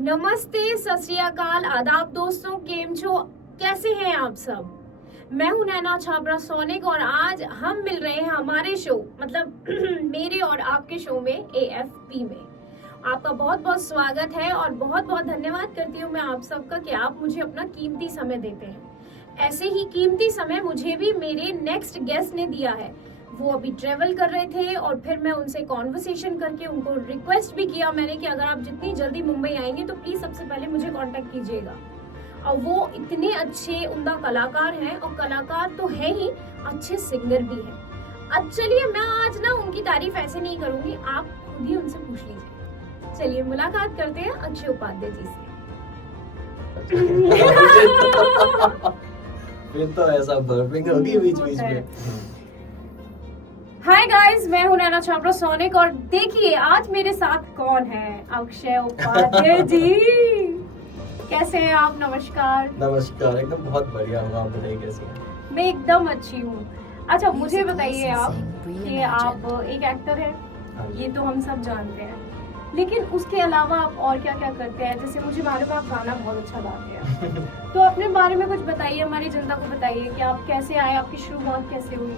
नमस्ते, सत श्री अकाल, आदाब दोस्तों, केम छो, कैसे हैं आप सब। मैं हूं नैना छाबड़ा सोनिक और आज हम मिल रहे हैं हमारे शो मतलब मेरे और आपके शो में AFP में। आपका बहुत बहुत स्वागत है और बहुत बहुत धन्यवाद करती हूं मैं आप सबका कि आप मुझे अपना कीमती समय देते हैं। ऐसे ही कीमती समय मुझे भी मेरे नेक्स्ट गेस्ट ने दिया है। वो अभी ट्रेवल कर रहे थे और फिर मैं उनसे कॉन्वर्सेशन करके उनको रिक्वेस्ट भी किया मैंने कि अगर आप जितनी जल्दी मुंबई आएंगे तो प्लीज सबसे पहले मुझे कांटेक्ट कीजिएगा। और वो इतने अच्छे उम्दा कलाकार हैं और कलाकार तो है ही, अच्छे सिंगर भी हैं। अब चलिए मैं आज ना उनकी तारीफ ऐसे नहीं करूंगी, आप खुद ही उनसे पूछ लीजिए। चलिए मुलाकात करते हैं अक्षय उपाध्याय जी से। फिर तो ऐसा बर्पिंग होगी बीच बीच में। हाय गाइस, मैं हूं नैना छाबड़ा सोनिक और देखिए आज मेरे साथ कौन है, अक्षय उपाध्याय जी। कैसे हैं आप? नमस्कार। नमस्कार, एकदम बहुत बढ़िया हुआ। आप बताइए कैसे हैं? मैं एकदम अच्छी हूँ। अच्छा मुझे बताइए आप कि आप एक एक्टर हैं, ये तो हम सब जानते हैं, लेकिन उसके अलावा आप और क्या क्या करते हैं? जैसे मुझे मालूम है आप गाना बहुत अच्छा गाते हैं तो अपने बारे में कुछ बताइए, हमारी जनता को बताइए कि आप कैसे आए, आपकी शुरुआत कैसे हुई।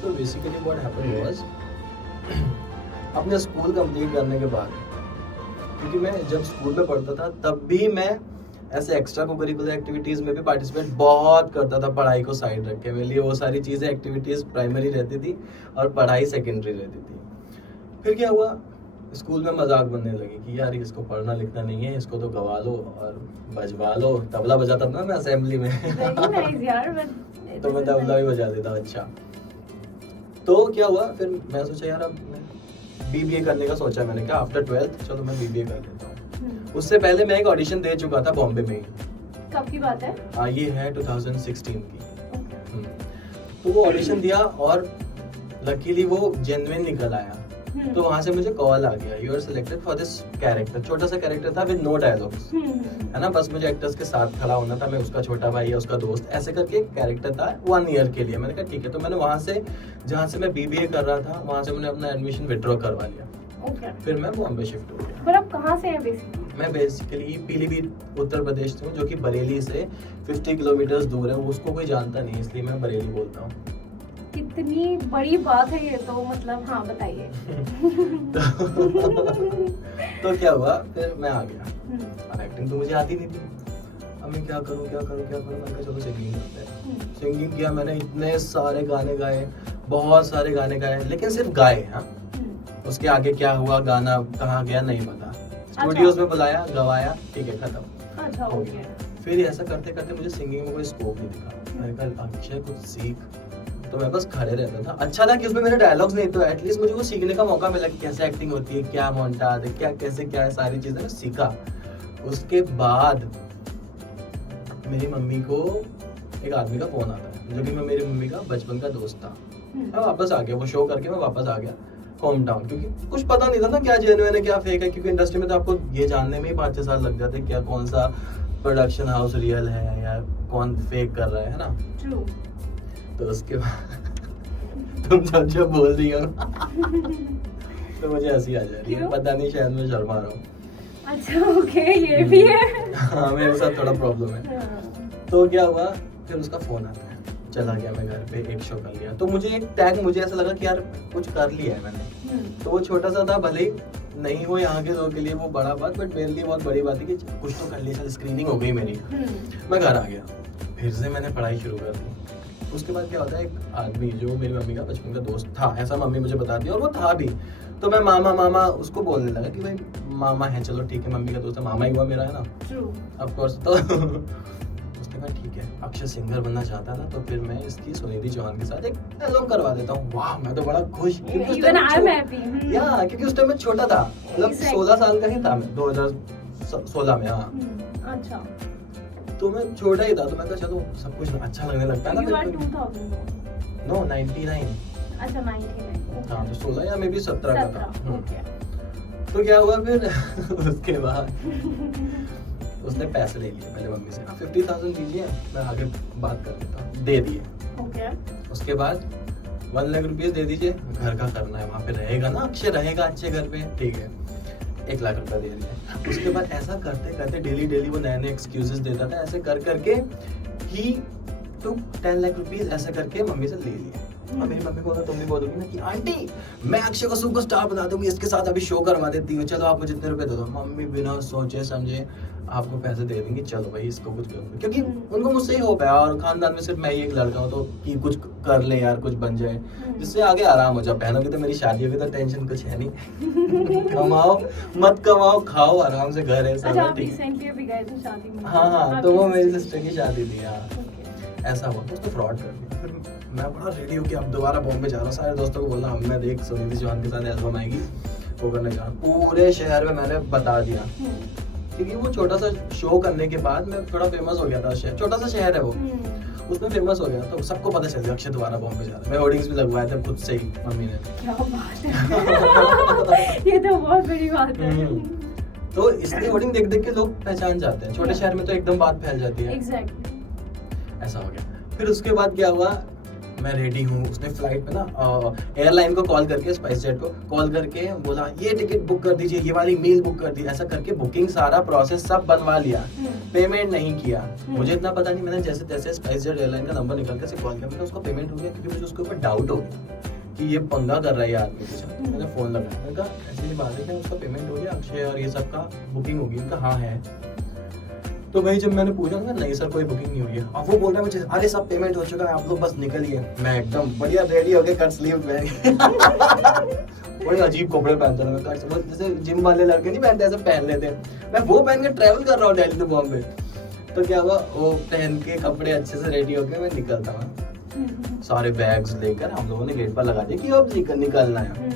So basically what happened was अपने स्कूल कंप्लीट करने के बाद, क्योंकि मैं जब स्कूल में पढ़ता था तब भी मैं ऐसे एक्स्ट्रा कोकरिकुलर एक्टिविटीज में भी पार्टिसिपेट बहुत करता था, पढ़ाई को साइड रख के। मेरे लिए वो सारी चीजें एक्टिविटीज प्राइमरी रहती थी और पढ़ाई सेकेंडरी रहती थी। फिर क्या हुआ, स्कूल में मजाक बनने लगी कि यार इसको पढ़ना लिखना नहीं है, इसको तो गवा लो और बजवा लो। तबला बजाता था ना मैं असेंबली में तो मैं तबला भी बजा देता। अच्छा तो क्या हुआ, फिर मैं सोचा यार अब मैं BBA करने का सोचा। मैंने कहा आफ्टर 12th चलो मैं BBA कर लेता हूँ। उससे पहले मैं एक ऑडिशन दे चुका था बॉम्बे में ही। कब की बात है? ये है 2016 की। तो वो ऑडिशन दिया और लकीली वो जेन्युइन निकल आया। तो वहां से मुझे कॉल आ गया, you are selected for this character. छोटा सा कैरेक्टर था विद नो डायलॉग्स, है ना, बस मुझे एक्टर्स के साथ खड़ा होना था। मैं उसका छोटा भाई या उसका दोस्त ऐसे करके एक कैरेक्टर था 1 ईयर के लिए। मैंने कहा ठीक है। तो मैंने वहां से, जहाँ से मैं BBA कर रहा था, वहां से मैंने अपना एडमिशन विड्रॉ करवा लिया। फिर मैं बॉम्बे शिफ्ट हो गया। पर आप कहाँ से हैं बेसिकली? मैं बेसिकली पीलीभीत उत्तर प्रदेश से हूँ, जो कि बरेली से 50 किलोमीटर दूर है। उसको कोई जानता नहीं, इसलिए मैं बरेली बोलता हूँ। कितनी बड़ी बात है ये तो, मतलब हाँ बताइए। तो क्या हुआ, फिर मैं आ गया। अब एक्टिंग तो मुझे आती नहीं थी। अब मैं क्या करूँ। मैंने कहा चलो सिंगिंग करते हैं। सिंगिंग किया मैंने, इतने सारे गाने गाए, बहुत सारे गाने गाए, लेकिन सिर्फ गाए। हाँ, उसके आगे क्या हुआ, गाना कहाँ गया नहीं पता। स्टूडियोज में बुलाया, गवाया, ठीक है, खत्म। अच्छा हो गया। फिर ऐसा करते करते मुझे सिंगिंग में कोई स्कोप नहीं दिखा। मैंने कहा अक्षय कुछ सीख। तो मैं बस खड़े रहता था। अच्छा था कि उसमें मेरे डायलॉग्स नहीं, तो एटलीस्ट मुझे वो सीखने का मौका मिला कि कैसे एक्टिंग होती है, क्या मोन्टाज है, क्या कैसे क्या है, सारी चीजें मैं सीखा। उसके बाद मेरी मम्मी को एक आदमी का फोन आता है, जो कि मेरी मम्मी का बचपन का दोस्त था। मैं वापस आ गया, वो शो करके मैं वापस आ गया होम टाउन, क्योंकि कुछ पता नहीं था ना क्या जेन्युइन है क्या फेक है। क्योंकि इंडस्ट्री में तो आपको ये जानने में ही 5-6 साल लग जाते क्या कौन सा प्रोडक्शन हाउस रियल है या कौन फेक कर रहा है ना। True. तो उसके बाद तुम जब बोल रही हो तो मुझे हंसी आ जा रही है। पता नहीं, शायद मैं शर्मा रहा हूँ। अच्छा ओके, ये भी है। हाँ, मेरे साथ थोड़ा प्रॉब्लम है। तो क्या हुआ, फिर उसका फोन आता है, चला गया मैं घर पे, एक शो कर लिया। तो मुझे एक टैग, मुझे ऐसा लगा कि यार कुछ कर लिया है मैंने। तो वो छोटा सा था, भले ही नहीं हो यहाँ के लोगों के लिए वो बड़ा बात, बट मेरे लिए बहुत बड़ी बात है कि कुछ तो कर लिया। स्क्रीनिंग हो गई मेरी, मैं घर आ गया, फिर से मैंने पढ़ाई शुरू कर दी। उसके बाद क्या होता है, एक आदमी जो मेरी मम्मी का बचपन का दोस्त था, ऐसा मम्मी मुझे बताती है, और वो था भी। तो मैं मामा उसको बोलने लगा कि भाई मामा है, चलो ठीक है, मम्मी का दोस्त है, मामा ही हुआ मेरा, है ना, ऑफ कोर्स। तो उसके बाद ठीक है, अक्षय सिंगर बनना चाहता था, तो फिर मैं इसकी सुनिधि चौहान के साथ एक एल्बम करवा देता हूँ। वाह, मैं तो बड़ा खुश, क्योंकि उस टाइम मैं छोटा था, मतलब 16 साल का ही था मैं, 2016 में। हाँ अच्छा, तो मैं छोटा ही था, तो मैं कहा चलो सब कुछ अच्छा लगने लगता है ना। नो 99। अच्छा 99। हाँ, तो 16 या मे बी 17 का था। तो क्या हुआ फिर उसके बाद उसने पैसे ले लिए पहले मम्मी से। 50,000 दीजिए, मैं आगे बात कर लेता हूँ। दे दिए। उसके बाद 1 लाख रुपये दे दीजिए, घर का करना है, वहाँ पे रहेगा ना, अक्षय रहेगा अच्छे घर पे, ठीक है। 1 लाख रुपया दे रही है। उसके बाद ऐसा करते करते डेली वो नए नए एक्सक्यूजेस देता था, ऐसे कर करके ही तो 10 लाख रुपीज ऐसे करके मम्मी से ले लिए। और मेरी मम्मी को तुम भी बोलोगी ना कि आंटी मैं अक्षय को सुपरस्टार बना दूंगी, इसके साथ अभी शो करवा देती हूँ, चलो आप मुझे इतने रुपए दे दो। मम्मी बिना सोचे समझे आपको पैसे दे देंगी, चलो भाई इसको कुछ करूँगी, क्योंकि उनको मुझसे ही होप है और खानदान में सिर्फ मैं ही एक लड़का हूँ, तो कि कुछ कर ले यार, कुछ बन जाए जिससे आगे आराम हो जाए। बहनों की तो मेरी शादी होगी तो टेंशन कुछ है नहीं। कमाओ मत कमाओ, खाओ आराम से, घर है सब। अच्छा, आप रिसेंटली अभी गए थे शादी में? हाँ, तो वो मेरी सिस्टर की शादी थी। ऐसा हुआ तो उसको फ्रॉड कर दिया। फिर मैं बड़ा रेडी हूँ कि अब दोबारा बॉम्बे जा रहा हूँ, सारे दोस्तों को बोला मैं देख सुनिधि चौहान के साथ एल्बम आएगी, वो करने जा रहा हूँ। पूरे शहर में मैंने बता दिया, क्योंकि वो छोटा सा शो करने के बाद मैं थोड़ा फेमस हो गया था। छोटा सा शहर है वो, उसमें फेमस हो गया तो सबको पता चल गया अक्षय दोबारा बॉम्बे जा रहा है। मैं होर्डिंग्स भी लगवाए थे खुद से ही मम्मी ने। क्या बात है। ये तो बहुत बड़ी बात है। तो इसलिए होर्डिंग देख देख के लोग पहचान जाते हैं, छोटे शहर में तो एकदम बात फैल जाती है। एग्जैक्टली। ऐसा हो गया। फिर उसके बाद क्या हुआ, मैं रेडी हूँ, उसने फ्लाइट में ना एयरलाइन को कॉल करके, स्पाइस जेट को कॉल करके बोला ये टिकट बुक कर दीजिए, ये वाली मील बुक कर दी। ऐसा करके बुकिंग सारा प्रोसेस सब बनवा लिया, पेमेंट नहीं किया। मुझे इतना पता नहीं, मैंने जैसे तैसे स्पाइस जेट एयरलाइन का नंबर निकाल के कॉल किया, मैंने उसको पेमेंट हो गया, क्योंकि मुझे उसके ऊपर डाउट हो गया कि ये पंगा कर रहा है ये आदमी के साथ। मैंने फोन लगाया, मैंने कहा ऐसी बात है कि उसका पेमेंट हो गया, अक्षय और ये सब का बुकिंग होगी? उनका हाँ है। तो भाई जब मैंने पूछा ना, नहीं सर कोई बुकिंग नहीं हुई है। अब वो बोल रहा है मुझे अरे सब पेमेंट हो चुका है, आप लोग बस निकलिए। मैं एकदम बढ़िया रेडी हो गया, कट स्लीव पहन बड़े अजीब कपड़े पहनता था मैं, कट जैसे जिम वाले लड़के नहीं पहनते, ऐसे पहन लेते हैं। मैं वो पहन के ट्रैवल कर रहा हूँ दिल्ली से बॉम्बे। तो क्या हुआ, वो पहन के कपड़े अच्छे से रेडी होके मैं निकलता हूँ, सारे बैग्स लेकर हम लोगों ने गेट पर लगा दिया कि अब निकलना है।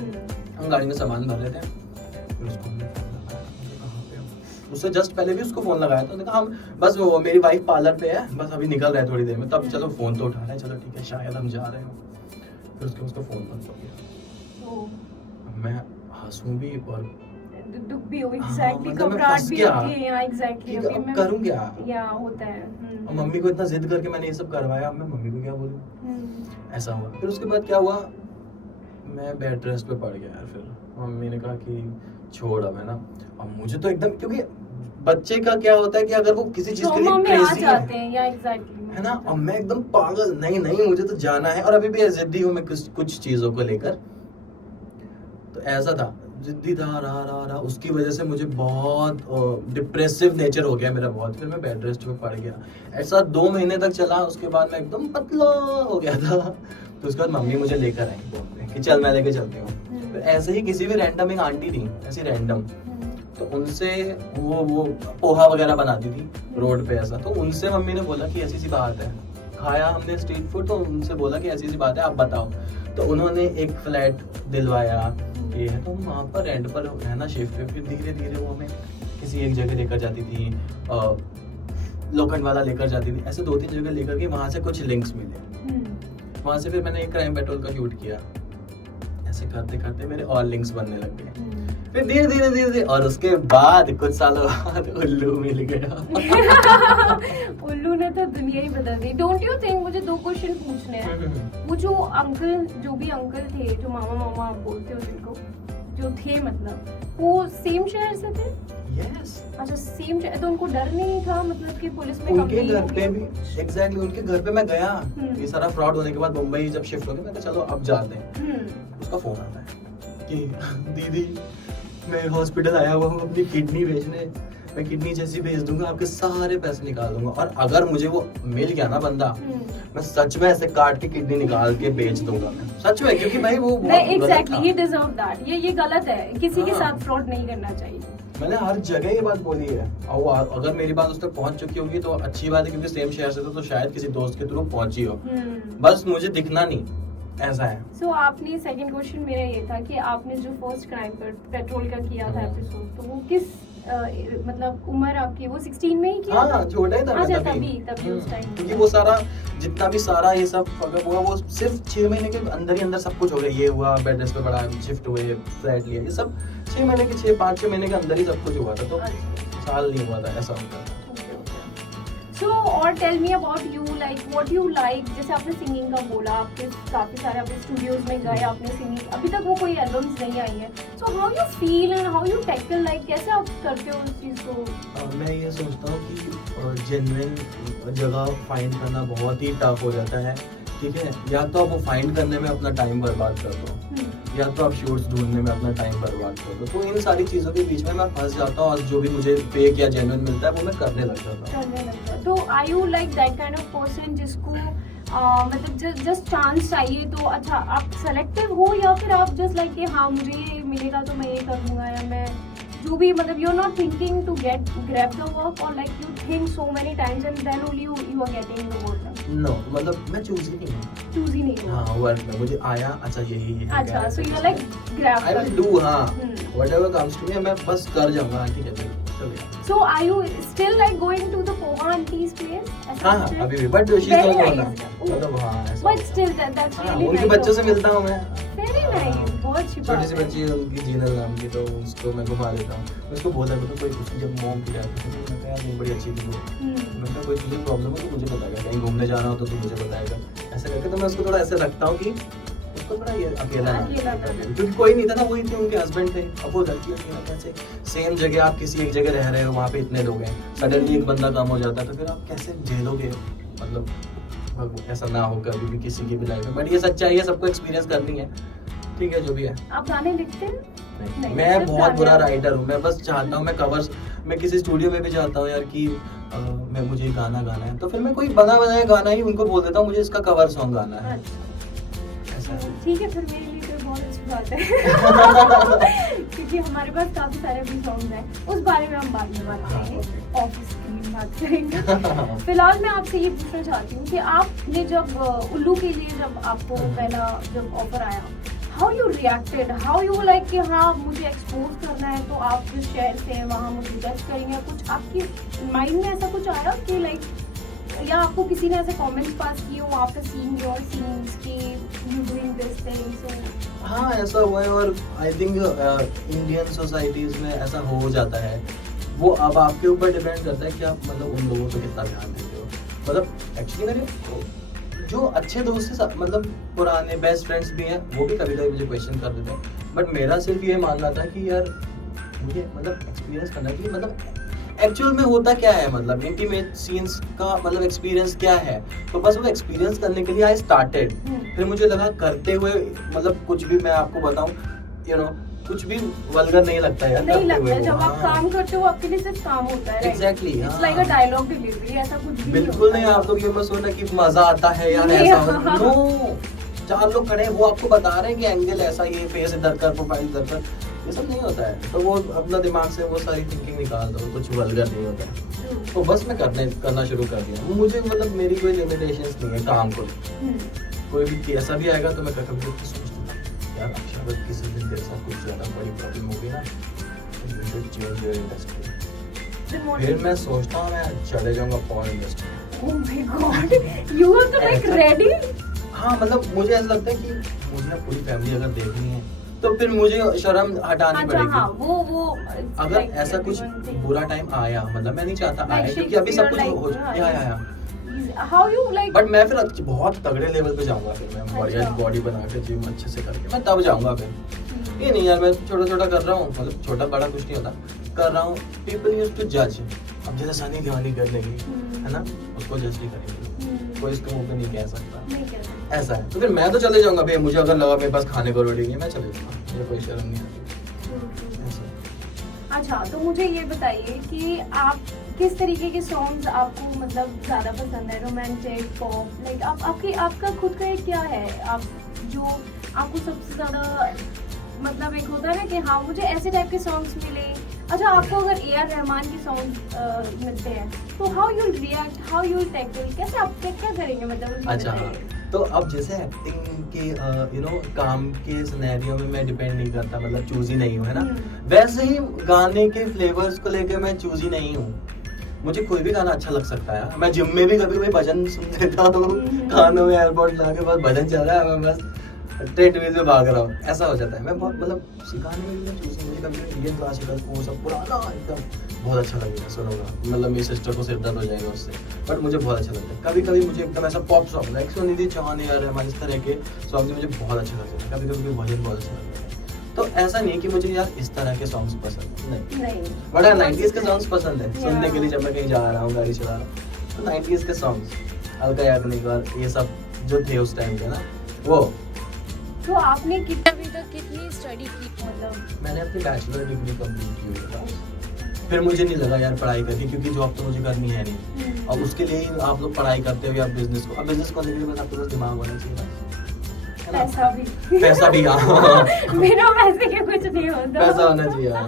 हम गाड़ी में सामान भर रहे थे, फिर उसको उससे जस्ट पहले भी उसको फोन लगाया था, हम बस वो मेरी वाइफ पार्लर पे है, बस अभी निकल रहा है थोड़ी देर में, तब चलो फोन तो उठा रहा है, चलो ठीक है शायद हम जा रहे हो। फिर उसको फोन बंद हो गया। मैं हंसूं भी और दुख भी हो, एग्जैक्टली, घबराहट भी होती है। यार एग्जैक्टली, अभी मैं करूं क्या, या होता है। और मम्मी को इतना जिद करके मैंने ये सब करवाया, अब मैं मम्मी को क्या बोलूं। ऐसा हुआ। फिर उसके बाद क्या हुआ, मैं बेड रेस्ट पे पड़ गया यार। फिर मम्मी ने कहा कि छोड़ अब, है ना। अब मुझे तो एकदम, क्योंकि बच्चे का क्या होता है कि अगर वो किसी चीज के लिए क्रेजी है, या एग्जैक्टली, है ना, अब मैं एकदम पागल, नहीं मुझे तो जाना है, और अभी भी जिद्दी हूँ मैं कुछ चीजों को लेकर। तो ऐसा था, जिद्दी था, रहा उसकी वजह से मुझे बहुत डिप्रेसिव नेचर हो गया मेरा बहुत। फिर मैं बेड रेस्ट में पड़ गया। ऐसा 2 महीने तक चला, उसके बाद मैं एकदम पतला हो गया था। तो उसके बाद मम्मी मुझे लेकर आई बॉम्बे कि चल मैं लेके चलती हूँ। फिर ऐसे ही किसी भी रैंडम एक आंटी थी, ऐसी रैंडम, तो उनसे वो पोहा वगैरह बनाती थी रोड पे ऐसा। तो उनसे मम्मी ने बोला कि ऐसी सी बात है, खाया हमने स्ट्रीट फूड, तो उनसे बोला कि ऐसी सी बात है आप बताओ। तो उन्होंने एक फ्लैट दिलवाया, ये है, तो हम वहाँ पर रेंट पर रहना शिफ्ट पे। फिर धीरे धीरे वो हमें किसी एक जगह लेकर जाती थी, लोखंड वाला लेकर जाती थी, ऐसे 2-3 जगह लेकर के वहाँ से कुछ लिंक्स मिले। वहाँ से फिर मैंने एक क्राइम पेट्रोल का शूट किया। ऐसे करते करते मेरे और लिंक्स बनने लग गए। फिर धीरे धीरे और उसके बाद कुछ सालों बाद उल्लू मिल गया। उल्लू ने तो दुनिया ही बदल दी। डोंट यू थिंक, मुझे 2 क्वेश्चन पूछने हैं। वो जो अंकल, जो भी अंकल थे, जो मामा आप बोलते हो जिनको, जो थे मतलब, वो सेम शहर से थे? यस। अच्छा, सेम शहर। तो उनको डर नहीं था मतलब कि पुलिस में उनके घर पे भी एग्जैक्टली उनके घर पे मैं गया। ये सारा फ्रॉड होने के बाद मुंबई जब शिफ्ट हो गया, मैं कहा चलो अब जाते हैं। उसका फोन आता है कि दीदी मैं हॉस्पिटल आया हुआ हूँ अपनी किडनी बेचने, मैं किडनी जैसी भेज दूंगा, आपके सारे पैसे निकाल दूंगा, और अगर मुझे वो मिल गया ना बंदा, मैं सच में ऐसे काट के किडनी निकाल के बेच दूंगा मैं, सच में, क्योंकि भाई वो एग्जैक्टली, ही डिजर्व दैट। ये गलत है, किसी के साथ फ्रॉड नहीं करना चाहिए। मैंने हर जगह ये बात बोली है, और अगर मेरी बात उस तक पहुंच चुकी होगी तो अच्छी बात है, क्योंकि सेम शहर से तो शायद किसी दोस्त के थ्रू पहुंची हो, बस मुझे दिखना नहीं, ऐसा है। So, आपने सेकंड क्वेश्चन मेरा ये था कि आपने जो फर्स्ट क्राइम पेट्रोल का किया था एपिसोड, तो वो किस मतलब उम्र आपकी, वो 16 में ही किया? हाँ, छोटा ही था मैं तभी उस टाइम, क्योंकि वो सारा जितना भी सारा ये सब अगर हुआ, वो सिर्फ 6 महीने के अंदर ही अंदर सब कुछ हो गया। ये हुआ, बेड रेस्ट पे पड़ा, शिफ्ट हुए, फ्लैट लिया, ये सब 6 महीने के 5-6 महीने के अंदर ही सब कुछ हुआ था। तो साल नहीं हुआ था, ऐसा होता था। So और tell me about you, like what you like. जैसे आपने सिंगिंग का बोला, आपके काफी सारे आपने स्टूडियोज में गए, आपने सिंगिंग, अभी तक वो कोई एल्बम्स नहीं आई है। So how you feel and how you tackle, like कैसे आप करते हो उस चीज को? मैं ये सोचता हूँ कि जेन्युइन जगह फाइंड करना बहुत ही टफ हो जाता है, ठीक है। या तो आप वो फाइंड करने में अपना टाइम बर्बाद कर दो, या तो आप शूट्स ढूंढने में अपना टाइम बर्बाद कर दो। तो इन सारी चीज़ों के बीच में मैं फंस जाता हूँ और जो भी मुझे फेक या जेन्युइन मिलता है वो मैं करने लग जाता हूँ। तो are you like that kind of person जिसको मतलब जस्ट चांस चाहिए तो अच्छा आप सेलेक्टिव हो, या फिर आप जस्ट लाइक कि हाँ मुझे ये मिलेगा तो मैं ये कर लूँगा, या मैं जो भी मतलब you are not thinking to get grab the work, और like you think so many times and then only you are getting the work? No, मतलब मैं चूज ही नहीं हूँ। चूज ही नहीं हो। हाँ, वर्क में मुझे आया, अच्छा यही है। अच्छा, so you are like grab I will do, हाँ व्हाटएवर कम्स टू मी मैं बस कर जाऊंगा, ठीक है चलो। So are you still like going to the Poha auntie's place? हाँ अभी भी, बट शी इज नॉट, मतलब हाँ ऐसा। But still that's really nice. उनके बच्चों से मिलता हूँ मैं। Very nice, बहुत अच्छी बात छोटी सी बच्ची है उनकी, जीनल नाम की, तो उसको मैं घुमा देता हूँ। उसको बोला तो कोई कुछ जब मॉम की जाती है तो मैं यार नहीं, बड़ी अच्छी थी वो। मैं कोई तुझे प्रॉब्लम हो तो मुझे बताएगा, कहीं घूमने जाना हो तो तू मुझे बताएगा, ऐसे करके। तो मैं उसको थोड़ा ऐसे रखता हूँ कि उसको थोड़ा ये अकेला ना, क्योंकि कोई नहीं था ना, वही थे, उनके हस्बैंड थे। अब वो लड़की होती है कैसे, सेम जगह आप किसी एक जगह रह रहे हो, वहाँ पे इतने लोग हैं, सडनली एक बंदा कम हो जाता है, तो फिर आप कैसे झेलोगे? मतलब ऐसा ना हो कभी भी किसी की भी लाइफ में, बट ये सच्चाई है, सबको एक्सपीरियंस करनी है, ठीक है जो भी है। आप गाने लिखते हैं? नहीं, मैं बहुत बुरा राइटर हूँ। मैं बस चाहता हूँ मैं कवर्स, मैं किसी स्टूडियो में भी चाहता हूँ यार कि मैं मुझे गाना गाना है, तो फिर मैं कोई बना बनाया गाना ही उनको बोल देता हूँ, मुझे इसका कवर सॉन्ग गाना है। ठीक है, फिर मेरे लिए तो बहुत अच्छी बात है क्योंकि हमारे पास काफी सारे भी सॉन्ग्स हैं, उस बारे में हम बाद में बात करेंगे, ऑफिस की बात करेंगे। फिलहाल मैं आपसे ये पूछना चाहती हूँ कि आपने जब उल्लू के लिए जब आपको पहला जब ऑफर आया, how you reacted, how you like कि हाँ मुझे एक्सपोज करना है, तो आप जिस शहर से हैं वहाँ मुझे जज करेंगे, कुछ आपके माइंड में ऐसा कुछ आया कि लाइक, या आपको किसी ने ऐसे कमेंट्स पास किए हो आफ्टर सीइंग योर सीन्स कि यू डूइंग दिस थिंग? सो हाँ ऐसा हुआ है, और आई थिंक इंडियन सोसाइटीज में ऐसा हो जाता है। वो अब आपके ऊपर डिपेंड करता है कि आप मतलब उन लोगों को कितना ध्यान देते हो। मतलब एक्चुअली मेरे जो अच्छे दोस्त हैं, मतलब पुराने बेस्ट फ्रेंड्स भी हैं, वो भी कभी कभी मुझे क्वेश्चन कर देते हैं, बट मेरा सिर्फ ये मानना था कि यार मुझे मतलब एक्सपीरियंस करना चाहिए, मतलब एक्चुअल में होता क्या है, मतलब इंटीमेट सीन्स का मतलब एक्सपीरियंस क्या है, तो बस वो एक्सपीरियंस करने के लिए आई स्टार्टेड। फिर मुझे लगा करते हुए मतलब कुछ भी मैं आपको बताऊं, यू नो कुछ भी वल्गर नहीं लगता यार, नहीं लगता। जब आप काम करते हो आपके लिए सिर्फ काम होता है। Exactly, it's like a dialogue delivery, ऐसा कुछ भी बिल्कुल नहीं। आप लोग ये मत सोचना कि मजा आता है यार, ऐसा नो, 4 लोग खड़े हैं, वो आपको बता रहे हैं कि एंगल ऐसा, ये फेस इधर कर, प्रोफाइल इधर कर, ये सब नहीं होता है। तो वो अपना दिमाग से वो सारी थिंकिंग निकाल दो, कुछ वल्गर नहीं होता है। तो बस मैं करना शुरू कर दिया। मुझे मतलब मेरी कोई लिमिटेशंस नहीं है काम को, कोई भी ऐसा भी आएगा तो मैं कभी कभी सोचता हूँ यार अच्छा, अगर किसी दिन मेरे साथ कुछ ज़्यादा बड़ी प्रॉब्लम होगी ना, चेंज योर इंडस्ट्री, फिर मैं सोचता हूँ मैं चले जाऊँगा porn industry. Oh my God, you are तो लाइक रेडी। हाँ मतलब मुझे ऐसा लगता है कि मुझे पूरी फैमिली अगर देखनी है तो फिर मुझे शर्म हटानी पड़ेगी। हाँ, वो अगर ऐसा कुछ बुरा टाइम आया, मतलब मैं नहीं चाहता आए, क्योंकि अभी सब कुछ हो हाउ यू लाइक, बट मैं फिर बहुत तगड़े लेवल पे जाऊंगा, फिर मैं बॉडी बना के जिम अच्छे से करके मैं तब जाऊंगा। फिर ये नहीं यार मैं छोटा छोटा कर रहा हूँ, मतलब छोटा बड़ा कुछ नहीं होता, कर रहा हूँ। पीपल यूज्ड टू जज, अब जैसे सनी लियोनी कर लेगी है ना, उसको जज नहीं करेंगे, कोई इसके मुंह पे नहीं कह सकता, ऐसा है। तो फिर मैं तो चले जाऊंगा भाई, मुझे अगर लगा मेरे पास खाने को रोटी नहीं, मैं चले जाऊंगा, मुझे कोई शर्म नहीं आती। अच्छा, तो मुझे ये बताइए कि आप किस तरीके के सॉन्ग्स आपको मतलब ज्यादा पसंद है, रोमांटिक, पॉप, लाइक आपका खुद का एक क्या है, आप जो आपको सबसे ज्यादा मतलब एक होता है ना कि हाँ मुझे ऐसे टाइप के सॉन्ग्स मिले। अच्छा, आपको अगर ए.आर. रहमान के सॉन्ग मिलते हैं तो how you react, how you tackle, कैसे आप क्या करेंगे मतलब? अच्छा हाँ, तो अब जैसे एक्टिंग के यू नो काम के सिनेरियो में मैं डिपेंड नहीं करता, मतलब चूज ही नहीं हूँ है ना, वैसे ही गाने के फ्लेवर्स को लेकर मैं चूज ही नहीं हूँ। मुझे कोई भी गाना अच्छा लग सकता है। मैं जिम में भी कभी भजन सुन लेता हूँ, कानों में एयरपोर्ट लगा के बस भजन चल रहा है, मैं बस ट्रेडमिल में भाग रहा हूँ, ऐसा हो जाता है। मैं बहुत मतलब सिखाने में भी चूज मुझे कभी इंडियन क्लासिकल वो सब पुराना एकदम बहुत अच्छा लगेगा सुनूंगा, मतलब मेरी सिस्टर को सिर दर्द हो जाएगा उससे, बट मुझे बहुत अच्छा लगता है। कभी कभी मुझे एकदम ऐसा pop song like Sunidhi Chauhan या रहमान इस तरह के सॉन्ग मुझे बहुत अच्छे लगते हैं, कभी कभी भजन बहुत अच्छा लगता है। तो ऐसा नहीं कि मुझे यार इस तरह के सॉन्ग्स पसंद नहीं, बट 90s के सॉन्ग्स पसंद है सुनने के लिए, जब मैं कहीं जा रहा हूँ गाड़ी चला रहा हूँ तो 90s के सॉन्ग्स अलका याग्निक और ये सब जो थे उस टाइम के ना वो। तो आपने अभी तक कितनी स्टडी की? मतलब मैंने अपनी बैचलर डिग्री कंप्लीट की है, फिर मुझे नहीं लगा यार पढ़ाई करके, क्योंकि जॉब तो मुझे करनी है नहीं, और उसके लिए ही आप लोग पढ़ाई करते हो या बिजनेस को, अब बिजनेस करने के लिए बस आपके पास दिमाग होना चाहिए ना, पैसा भी हाँ बिना पैसे के कुछ नहीं होता, पैसा होना चाहिए हाँ।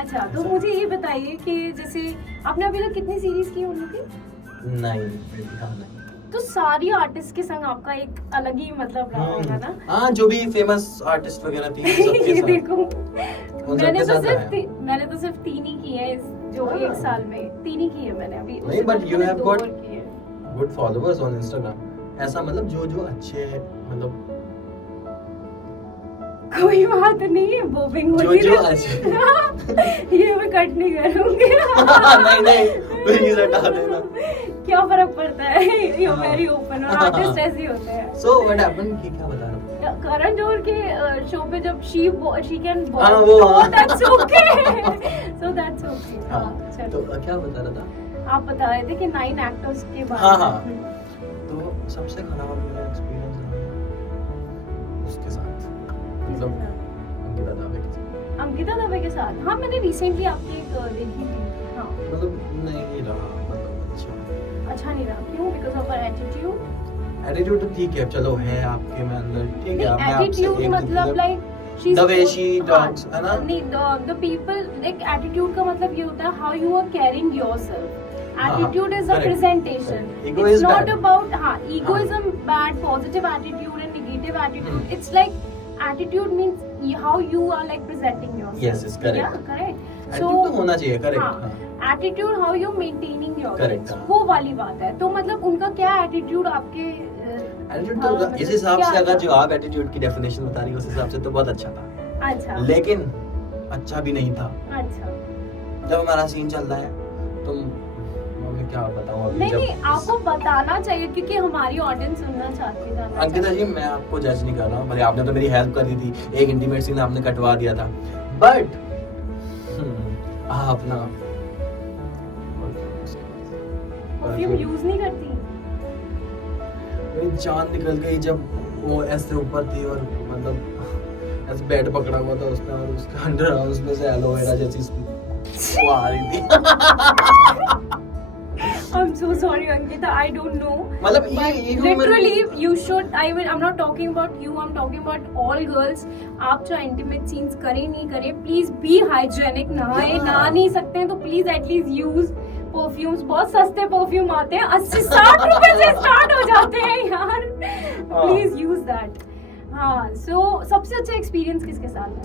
अच्छा तो मुझे ये बताइए कि जैसे आपने अभी तक कितनी सीरीज की होंगी? नहीं तो सारी आर्टिस्ट के संग आपका एक अलग ही मतलब रहा होगा ना? हाँ, जो भी फेमस आर्टिस्ट वगैरह थी सबके ये साथ। देखो मैंने तो सिर्फ 3 ही की है जो एक साल में 3 ही की है मैंने अभी। नहीं, but you have got की है। गुड फॉलोअर्स ऑन इंस्टाग्राम, ऐसा मतलब जो अच्छे मतलब कोई बात नहीं, बोबिंग होती जो रहती ये मैं कट नहीं करूंगी। नहीं प्लीज हटा देना, क्या फर्क पड़ता है, यू वेरी ओपन और आर्टिस्ट ऐसे ही होते हैं। सो व्हाट हैपेंड कि क्या बता रहा हूं, करण जौहर के शो पे जब शी कैन हाँ, वो that's okay so that's okay. हाँ, चलो तो क्या बता रहा था आप बता रहे थे कि 9 एक्टर्स के बारे हाँ, में। हाँ। तो सबसे खराब मेरा एक्सपीरियंस रहा उसके साथ, मतलब अंकिता दवे के साथ। हाँ मैंने रिसेंटली आपकी एक देखी थी। हाँ मतलब नहीं रहा, मतलब अच्छा नहीं रहा, क्यों? बिकॉज ऑफ हर एटीट्यूड तो ठीक है, चलो है आपके में अंदर, ठीक है, अब मैं आपसे एटीट्यूड एक मतलब like the way she talks, है ना? नहीं, the people like attitude का मतलब ये होता है how you are carrying yourself. Attitude is a correct, presentation. correct. Ego It's is not bad. about egoism bad, positive attitude and negative attitude. It's like attitude means how you are like presenting yourself. Yes, it's correct. Yeah, correct. Attitude तो होना चाहिए, correct. हाँ, attitude how you maintaining yourself. Correct, हाँ। वो वाली बात है। तो मतलब उनका क्या attitude आपके एटीट्यूड तो मतलब इस हिसाब क्या से अगर था? जो आप एटीट्यूड की डेफिनेशन बता रही हो उस हिसाब से तो बहुत अच्छा था, अच्छा लेकिन अच्छा भी नहीं था। अच्छा जब हमारा सीन चल रहा है तो मैं क्या बताऊं अभी, नहीं जब नहीं आपको बताना चाहिए क्योंकि हमारी ऑडियंस सुनना चाहती है। अंकिता जी मैं आपको जज नहीं कर रहा हूँ, भले आपने तो मेरी हेल्प कर दी थी, एक इंटीमेट सीन आपने कटवा दिया था, बट आप ना परफ्यूम यूज नहीं करती? मेरी जान निकल गई जब वो ऐसे ऊपर थी और मतलब ऐसे बेड पकड़ा हुआ था उसने और उसके अंडर उसमें से एलोवेरा जैसी वो आ रही थी। I'm so sorry Ankita, I don't know. मतलब Literally you should, I'm not talking about you, I'm talking about all girls. आप जो intimate scenes करें नहीं करें, please be hygienic, नहा नहीं सकते हैं तो please at least use perfumes. बहुत सस्ते परफ्यूम आते हैं, 80-60 रुपए से स्टार्ट हो जाते हैं यार, प्लीज यूज दैट। हाँ सो सबसे अच्छा एक्सपीरियंस किसके साथ है?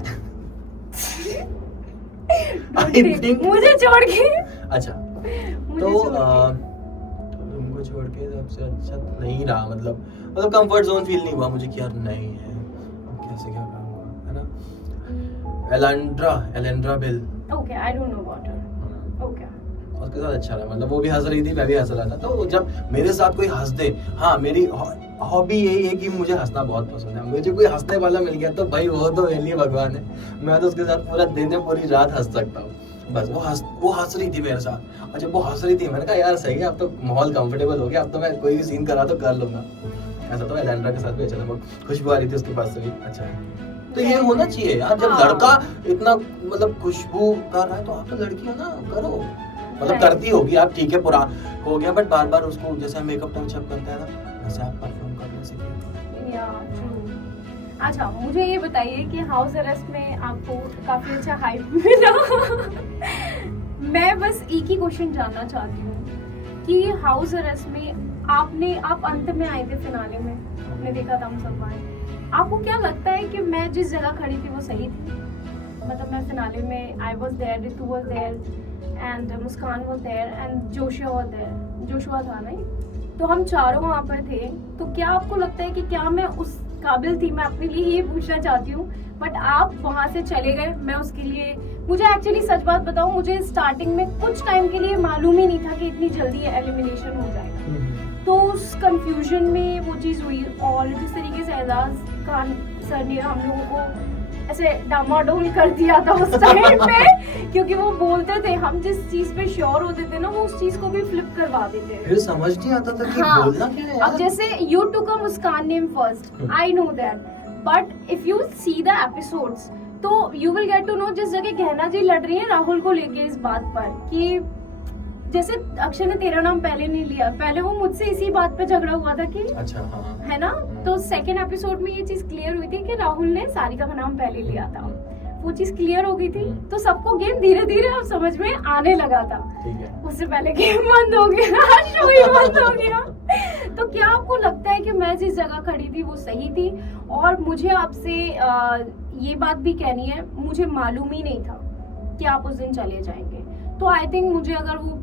मुझे छोड़ के। अच्छा तो तुमको छोड़ के सबसे अच्छा तो नहीं रहा, मतलब कंफर्ट जोन फील नहीं हुआ मुझे कि यार नहीं है अब कैसे क्या काम हुआ, है ना? Alendra Bell, okay I don't know about her. Okay उसके साथ अच्छा रहा, मतलब वो भी हंस रही थी मैं भी हंस रहा था, तो जब मेरे साथ कोई हंस दे, हाँ मेरी हॉबी यही है कि मुझे हंसना बहुत पसंद है, मुझे कोई हंसने वाला मिल गया तो भाई वो तो मेरे लिए भगवान है, मैं तो उसके साथ पूरा दिन या पूरी रात हंस सकता हूँ। बस वो हंस रही थी मेरे साथ, और जब वो हंस रही थी मैंने कहा यार सही है, अब तो माहौल कंफर्टेबल हो गया, अब तो मैं कोई भी सीन करा तो कर लूंगा। ऐसा तो एलेंड्रा के साथ भी अच्छा था, खुशबू आ रही थी उसके पास से भी, अच्छा है। तो ये होना चाहिए यार, जब लड़का इतना मतलब खुशबू कर रहा है तो आप तो लड़की हो ना, करो, मतलब करती होगी आप, ठीक है पूरा हो गया, बट बार बार उसको जैसे मेकअप टच अप करते हैं ना वैसे आप परफॉर्म करना सीखिए। या ट्रू। अच्छा मुझे ये बताइए कि हाउस अरेस्ट में आपको काफी अच्छा हाइप मिला। मैं बस एक ही क्वेश्चन जानना चाहती हूँ कि हाउस अरेस्ट में आप अंत में आए थे, फिनाले में आपने देखा था हम सब आए, आपको क्या लगता है कि मैं जिस जगह खड़ी थी वो सही थी? मतलब मैं फिनाले में I was there, Ritu was there and Muskan was there and Joshua was there, Joshua था नहीं, तो हम चारों वहाँ पर थे, तो क्या आपको लगता है कि क्या मैं उस काबिल थी, मैं अपने लिए ये पूछना चाहती हूँ, बट आप वहां से चले गए। मैं उसके लिए, मुझे एक्चुअली सच बात बताऊं, मुझे स्टार्टिंग में कुछ टाइम के लिए मालूम ही नहीं था कि इतनी जल्दी एलिमिनेशन हो जाएगा। तो उस कंफ्यूजन में वो चीज़ हुई, और जिस तरीके से एजाज खान सर ने हम लोगों को ऐसे डामाडोल कर दिया था उस टाइम पे, क्योंकि वो बोलते थे, हम जिस चीज पे श्योर होते थे ना, वो उस चीज को भी फ्लिप करवा देते थे। फिर समझ नहीं आता था कि हाँ, बोलना क्या है यार। अब जैसे you took a Muskaan name first, I know that, but if you see the episodes तो you will get to know जिस जगह गहना जी लड़ रही है राहुल को लेके इस बात पर कि जैसे अक्षय ने तेरा नाम पहले नहीं लिया, पहले वो मुझसे इसी बात पे झगड़ा हुआ था कि अच्छा हाँ, है ना। तो सेकेंड एपिसोड में ये चीज क्लियर हुई थी कि राहुल ने सारिका का नाम पहले लिया था, वो चीज क्लियर हो गई थी। तो सबको गेम धीरे धीरे अब समझ में आने लगा था। ठीक है। उससे पहले गेम बंद हो गया, शो ही बंद हो गया। तो क्या आपको लगता है कि मैं जिस जगह खड़ी थी वो सही थी? और मुझे आपसे ये बात भी कहनी है, मुझे मालूम ही नहीं था कि आप उस दिन चले जाएंगे। तो आई थिंक मुझे अगर वो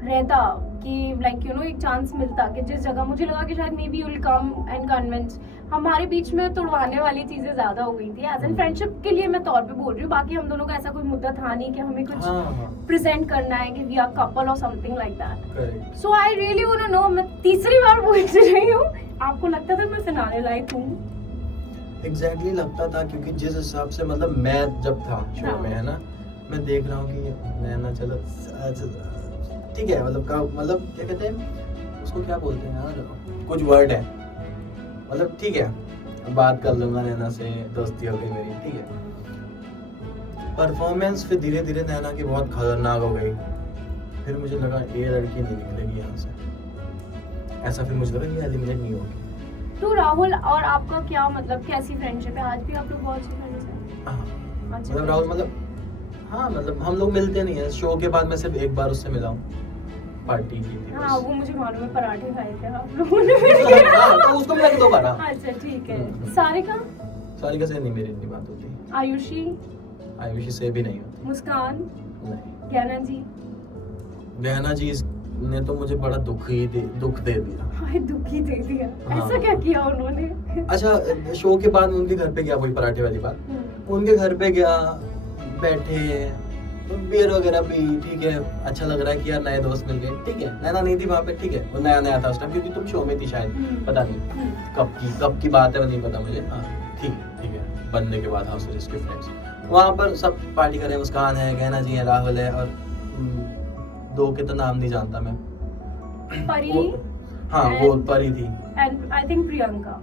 रहता कि लाइक यू नो एक चांस मिलता कि जिस जगह मुझे लगा कि शायद may be will come and convince, हमारे बीच में तोड़वाने वाली चीजें ज्यादा हो गई थी। एज एन फ्रेंडशिप के लिए मैं तौर पे बोल रही हूँ, बाकी हम दोनों का ऐसा कोई मुद्दा था नहीं कि हमें कुछ प्रेजेंट करना है कि वी आर कपल और something like that. So I really want to know, मैं तीसरी बार पूछ रही हूँ, आपको लगता था मैं सुनाने लायक हूँ? एग्जैक्टली लगता था, क्योंकि जिस हिसाब से मतलब मैं जब था शो में, है ना, मैं देख रहा हूँ कि नैना चलो ठीक है, मतलब क्या कहते हैं उसको, क्या बोलते हैं यार, कुछ वर्ड है, मतलब ठीक है बात कर लूंगा नैना से, दोस्ती हो गई मेरी, ठीक है। परफॉर्मेंस फिर धीरे धीरे नैना की बहुत खतरनाक हो गई। फिर मुझे लगा ये लड़की नहीं निकलेगी यहाँ से, ऐसा फिर मुझे लगा ये एलिमिनेट नहीं होगी। तो राहुल और आपका क्या मतलब, कैसी फ्रेंडशिप है? आज भी आप लोग बहुत अच्छे फ्रेंड्स हैं? हाँ, मतलब राहुल मतलब हम लोग मिलते नहीं है। शो के बाद मैं सिर्फ एक बार उससे मिला हूँ, पार्टी की थी। हाँ, वो मुझे मालूम है, पराठे खाए थे आप लोगों ने। हाँ, तो उसको मिला के 2 बार। अच्छा ठीक है। सारिका से नहीं मेरी इतनी बात होती। आयुषी से भी नहीं होती। मुस्कान? नहीं। गहना जी ने तो मुझे बड़ा दुख दे दिया। दुखी दे दिया? हाँ। ऐसा क्या किया उन्होंने? अच्छा, शो के बाद उनके घर पे गया, वही पराठे वाली बात, उनके घर पे गया, बैठे बियर वगैरह पी, ठीक है, अच्छा लग रहा है कि यार नए दोस्त मिल गए, ठीक है। नैना नहीं थी वहाँ पे, ठीक है, वो नया था उस टाइम, क्योंकि तुम शो में थी शायद, पता नहीं कब की बात है, वो नहीं पता मुझे। हाँ ठीक है, बनने के बाद हाउस के फ्रेंड्स वहाँ पर सब पार्टी कर रहे हैं। मुस्कान है, गहना जी है, राहुल है, और 2 के तो नाम नहीं जानता मैं। परी? हाँ, वो परी थी, and I think Priyanka,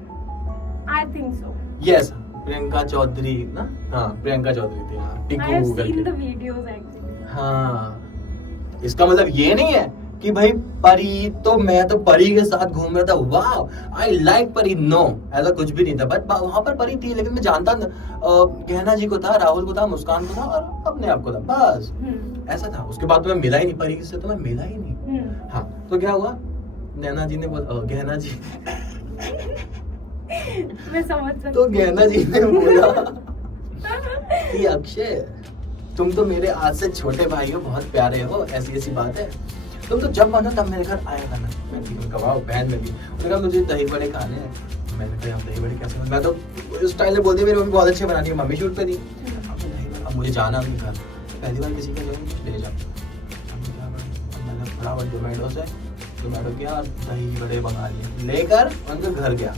I think so, yes, Priyanka Chaudhary ना, हाँ प्रियंका चौधरी थी, हाँ, I have seen the videos actually. हाँ, इसका मतलब ये नहीं है कि भाई परी, तो मैं तो परी के साथ घूम रहा था, वाह आई लाइक परी, नो, ऐसा कुछ भी नहीं था। बट वहां पर परी थी, लेकिन मैं जानता गहना जी को था, राहुल को था, मुस्कान को था, और अपने आप को था, बस ऐसा था। उसके बाद तो मैं मिला ही नहीं, परी से तो मैं मिला ही नहीं। हाँ, तो क्या हुआ, नैना जी ने बोला, गहना जी मैं समझ सकती, तो गहना जी ने बोला कि अक्षय, तुम तो मेरे आज से छोटे भाई हो, बहुत प्यारे हो, ऐसी बात है, तुम तो जब बनो तब मेरे घर आया करना। मैं कहा बहन में भी, उन्होंने कहा मुझे दही बड़े खाने हैं। मैंने कहा दही बड़े कैसे, मैं तो उस स्टाइल में बोल दिया, मेरी मम्मी बहुत अच्छे बनानी है, मम्मी शूट पे थी, अब मुझे जाना उनके घर, पहली बार किसी के घर ले जाओ, मैंने फटाफट जोमेटो किया, दही बड़े मंगा लिए, लेकर उनके घर गया,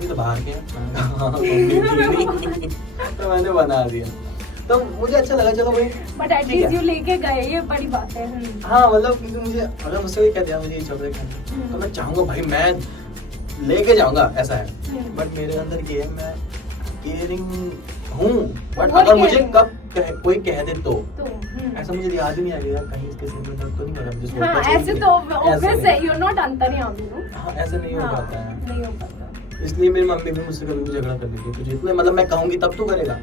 तो बाहर के तो मैंने बना दिया, तो मुझे अच्छा लगा, चलो भाई, बट एटलीस्ट यू लेके गए, ये बड़ी बात है। हाँ, मतलब क्योंकि मुझे, अगर मुझसे कोई कहते हैं मुझे ये चॉकलेट खाना, तो मैं चाहूंगा भाई मैं लेके जाऊंगा, ऐसा है। बट मेरे अंदर ये है, मैं केयरिंग हूँ, बट अगर मुझे कब कोई कह दे तो ऐसा मुझे याद ही नहीं आएगा कहीं इसके सिर में दर्द तो नहीं पड़ा मुझे। हाँ, ऐसे तो ऑब्वियस है, यू आर नॉट अंतर्यामी, हाँ, ऐसे नहीं हो पाता है, नहीं हो पाता। इसलिए मेरी मम्मी भी मुझसे कभी भी झगड़ा कर देती है, तुझे इतने मतलब मैं कहूंगी तब तू करेगा।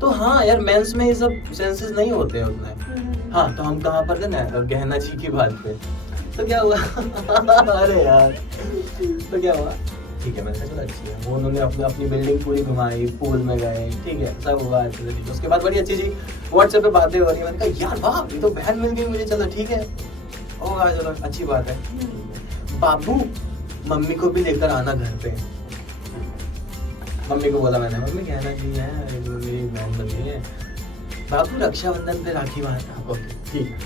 तो हाँ यार, मेंस में ये सब सेंसेस नहीं होते हैं उतने। हाँ, तो हम कहाँ पर थे ना, गहना जी की बात पे, तो क्या हुआ अरे यार, तो क्या हुआ, ठीक है, मैंने कहा चलो अच्छी है, वो उन्होंने अपनी बिल्डिंग पूरी घुमाई, पूल में गए, ठीक है, सब हुआ अच्छे से। उसके बाद बड़ी अच्छी व्हाट्सएप पे बातें हो रही है, मैंने कहा यार वाह, ये तो बहन मिल गई मुझे, चलो ठीक है, होगा, चलो अच्छी बात है। बाबू, मम्मी को भी लेकर आना घर पे, मम्मी को बोला मैंने, मम्मी कहना जी है जो मेरी बहन बन गई है, बाबू रक्षाबंधन पे राखी बांधना। ओके ठीक है।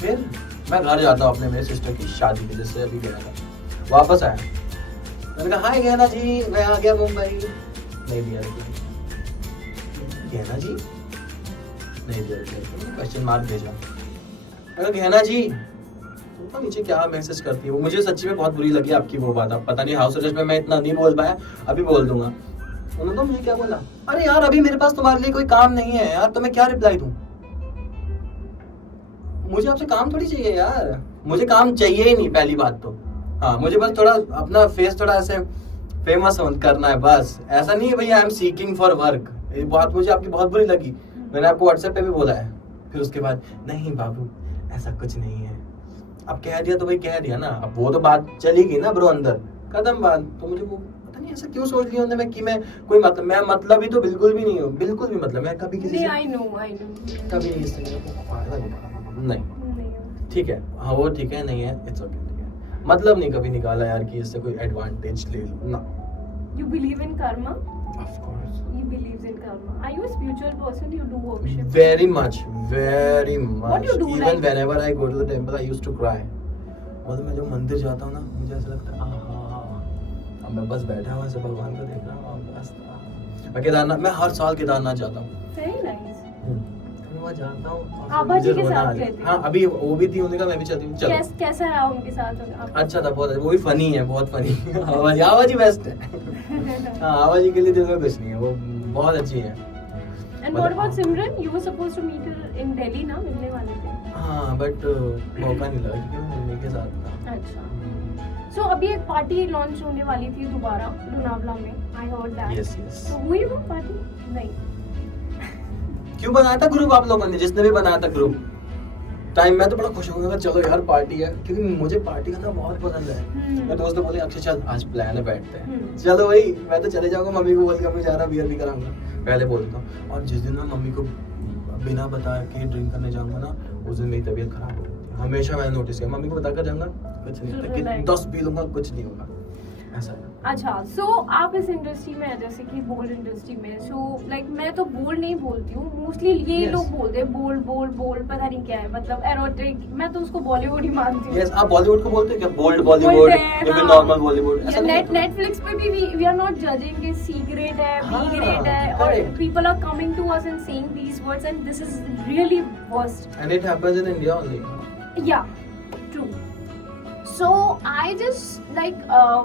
फिर मैं घर जाता हूँ अपने मेरे सिस्टर की शादी पे, जिससे अभी गया था। वापस आया, मैंने कहा हाय गहना जी मैं आ गया मुंबई। नहीं दिया गहना जी, नहीं दिया, क्वेश्चन मार्क भेजा। मैंने कहा गहना जी, तो नीचे क्या मैसेज करती है वो, मुझे सच्ची में बहुत बुरी लगी आपकी वो बात। अब पता नहीं हाउस अरेस्ट में मैं इतना नहीं बोल पाया, अभी बोल दूंगा। उन्होंने तो मुझे क्या बोला, अरे यार अभी मेरे पास तुम्हारे लिए कोई काम नहीं है यार, तो मैं क्या रिप्लाई दूं? मुझे आपसे काम थोड़ी चाहिए यार, मुझे काम चाहिए ही नहीं पहली बात तो। हाँ मुझे बस थोड़ा अपना फेस थोड़ा ऐसे फेमस करना है बस, ऐसा नहीं है भैया I am seeking for work. ये बात मुझे आपकी बहुत बुरी लगी, मैंने आपको व्हाट्सएप पे भी बोला है। फिर उसके बाद नहीं बाबू ऐसा कुछ नहीं है, अब कह दिया तो भाई कह दिया ना, अब वो तो बात चली गई ना ब्रो अंदर, कदम बात। तो मुझे वो पता नहीं ऐसा क्यों सोच लिया उन्होंने कि मैं कोई मतलब, मैं मतलब ही तो बिल्कुल भी नहीं हूँ, बिल्कुल भी मतलब मैं कभी किसी से आई नो कभी नहीं नहीं ठीक है, हाँ वो ठीक है, नहीं है इट्स ओके, ठीक है, मतलब नहीं कभी निकाला यार कि इससे कोई एडवांटेज ले लूं ना। You believe in karma? Of course. He believes in karma. Are you a spiritual person? You do worship? Very much, very much. What do you do, Even like? whenever I go to the temple, I used to cry. मतलब मैं जब मंदिर जाता हूँ ना, मुझे ऐसा लगता है अब मैं बस बैठा हूँ ऐसे भगवान को देख रहा हूँ और बस। मैं केदारनाथ, मैं हर साल केदारनाथ जाता हूँ। Very nice. मैं वहाँ जाता हूँ। आभा जी के साथ गए थे? हाँ अभी वो भी थी, उन्होंने कहा मैं भी चलती हूँ, चलो। कैसा रहा उनके साथ? अच्छा था बहुत, वो भी फनी है, बहुत फनी। आवाजी बेस्ट है। हाँ आवाजी के लिए दिल में कुछ नहीं है, वो बहुत अच्छी है। And what about Simran? You were supposed to meet her in Delhi ना, मिलने वाले थे? हाँ बट मौका नहीं लगा क्योंकि मैं मम्मी के साथ था। अच्छा। So अभी एक पार्टी लॉन्च होने वाली थी दोबारा लोनावला में, I heard that. Yes, yes. तो हुई वो पार्टी? नहीं। क्यों बनाया था ग्रुप आप लोगों ने, जिसने भी बनाया था ग्रुप टाइम, मैं तो बड़ा खुश होऊंगा चलो यार पार्टी है, क्योंकि मुझे पार्टी करना बहुत पसंद है। मेरे दोस्त बोले अक्षय चल आज प्लान है बैठते हैं, चलो भाई मैं तो चले जाऊंगा, मम्मी को बोल के मैं जा रहा बियर भी कराऊंगा, पहले बोलता हूँ। और जिस दिन मैं मम्मी को बिना बता के ड्रिंक करने जाऊंगा ना, उस दिन मेरी तबीयत खराब हो गई। हमेशा मैंने नोटिस किया, मम्मी को बताकर जाऊंगा कुछ नहीं होता, कि 10 पी लूंगा कुछ नहीं होगा, ऐसा है। अच्छा, सो आप इस इंडस्ट्री में, जैसे कि बोल्ड इंडस्ट्री में, सो लाइक मैं तो बोल्ड नहीं बोलती हूँ, मोस्टली ये लोग बोलते हैं बोल्ड बोल्ड बोल्ड, पता नहीं क्या है, मतलब एरोटिक, मैं तो उसको बॉलीवुड ही मानती हूँ। यस आप बॉलीवुड को बोलते हैं क्या, बोल्ड बॉलीवुड या फिर नॉर्मल बॉलीवुड? ऐसा नेटफ्लिक्स पे भी वी आर नॉट जजिंग कि सी ग्रेड है, बी ग्रेड है, और people are coming to us and saying these words and this is really worst and it happens in India only. Yeah true. So I just like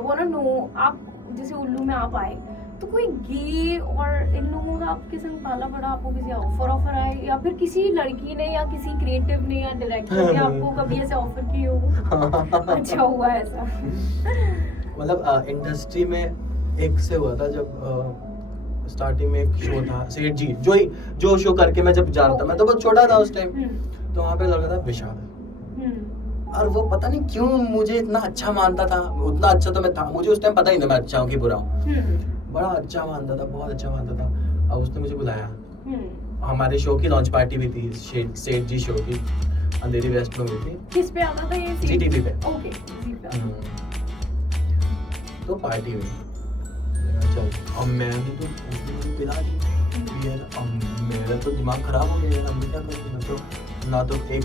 want to know, आप जैसे उल्लू में आप आए तो कोई गे और इन लोगों का आपके संग पाला पड़ा, आपको किसी ऑफर आए, या फिर किसी लड़की ने या किसी क्रिएटिव ने या डायरेक्टर ने आपको कभी ऐसे ऑफर किए हो? अच्छा हुआ ऐसा? मतलब इंडस्ट्री में एक से हुआ था जब स्टार्टिंग में एक शो था सेठ जी, जो शो करके मैं जब जानता, मैं तो बहुत छोटा था उस टाइम, तो वहाँ पे लगा था विशाल, और वो पता नहीं क्यों मुझे इतना अच्छा मानता था, उतना अच्छा तो मैं था, मुझे उस टाइम पता ही नहीं मैं अच्छा हूँ कि बुरा हूँ, बड़ा अच्छा मानता था, बहुत अच्छा मानता था। अब उसने मुझे बुलाया, हमारे शो की लॉन्च पार्टी भी थी, सेठ जी शो की, अंधेरी वेस्ट में हुई थी। किस पे आता था ये? जीटीवी पे। ओके, तो पार्टी हुई, चल अब मैंने तो पिला दी यार, अब मेरा तो दिमाग खराब हो गया यार, अब मैं क्या करूँ? मैं तो ना तो एक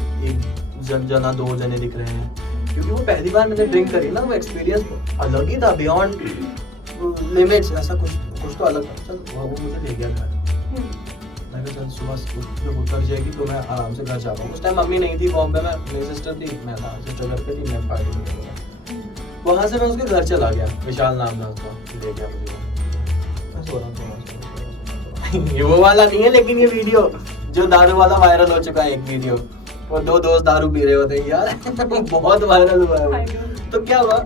जना 2 जने दिख रहे हैं, क्योंकि वो पहली बार मैंने ड्रिंक करी ना, वो एक्सपीरियंस अलग ही था, बियॉन्ड लिमिट्स, ऐसा कुछ तो अलग था। चल वो मुझे ले गया घर, मैं कहा चल सुबह जब उतर जाएगी तो मैं आराम से घर जा पाऊँ। उस टाइम मम्मी नहीं थी बॉम्बे में, मेरी सिस्टर थी, मैं था, सिस्टर घर पे थी, मैं पार्टी में गया। वहाँ से मैं उसके घर चला गया, विशाल नाम था उसका, ले गया मुझे, मैं सो रहा हूँ। ये वो वाला नहीं है लेकिन ये वीडियो जो दारू वाला वायरल हो चुका है, एक वीडियो, वो 2 दोस्त दारू पी रहे होते हैं यार, बहुत वायरल हुआ है वो। तो क्या हुआ,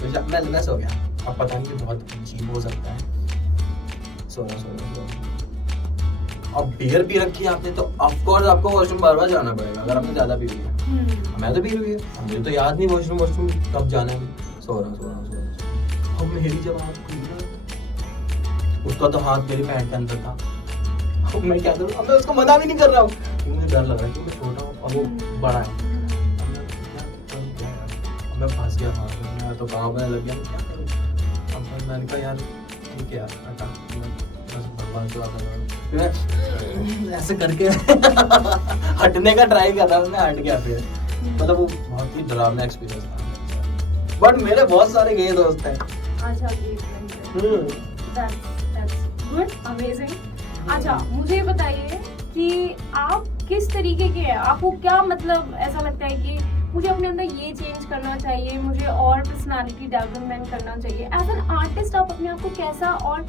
मैं सो गया, अब पता नहीं कि बहुत अजीब हो सकता है, सोना अब बियर पी रखी है आपने तो ऑफ कोर्स आपको वॉशरूम बार जाना पड़ेगा, अगर आपने ज्यादा पी लिया। मैं तो पी रही है, मुझे तो याद नहीं वॉशरूम कब जाना है, सो रहा। अब मेरी जब आँख खुली, उसका तो हाथ मेरी पैंट के अंदर था, अब मैं क्या करूँ, अब मैं उसको मना भी नहीं कर रहा हूँ, मुझे डर लग रहा है कि मैं छोटा हूँ और वो बड़ा है, मैं फंस गया, मैं तो गाँव में लग गया, क्या करूँ? अब मैंने कहा यार ठीक है यार हटा, बस भगवान से बात कर, फिर ऐसे करके हटने का ट्राई कर रहा उसने, हट गया फिर। मतलब वो बहुत ही डरावना एक्सपीरियंस था, बट मेरे बहुत सारे गए दोस्त हैं। अच्छा that's good, amazing। अच्छा मुझे बताइए कि आप किस तरीके के हैं, आपको क्या मतलब ऐसा लगता है कि मुझे अपने अंदर ये चेंज करना चाहिए, मुझे और पर्सनालिटी डेवलपमेंट करना चाहिए। एज एन आर्टिस्ट आप अपने आप को कैसा और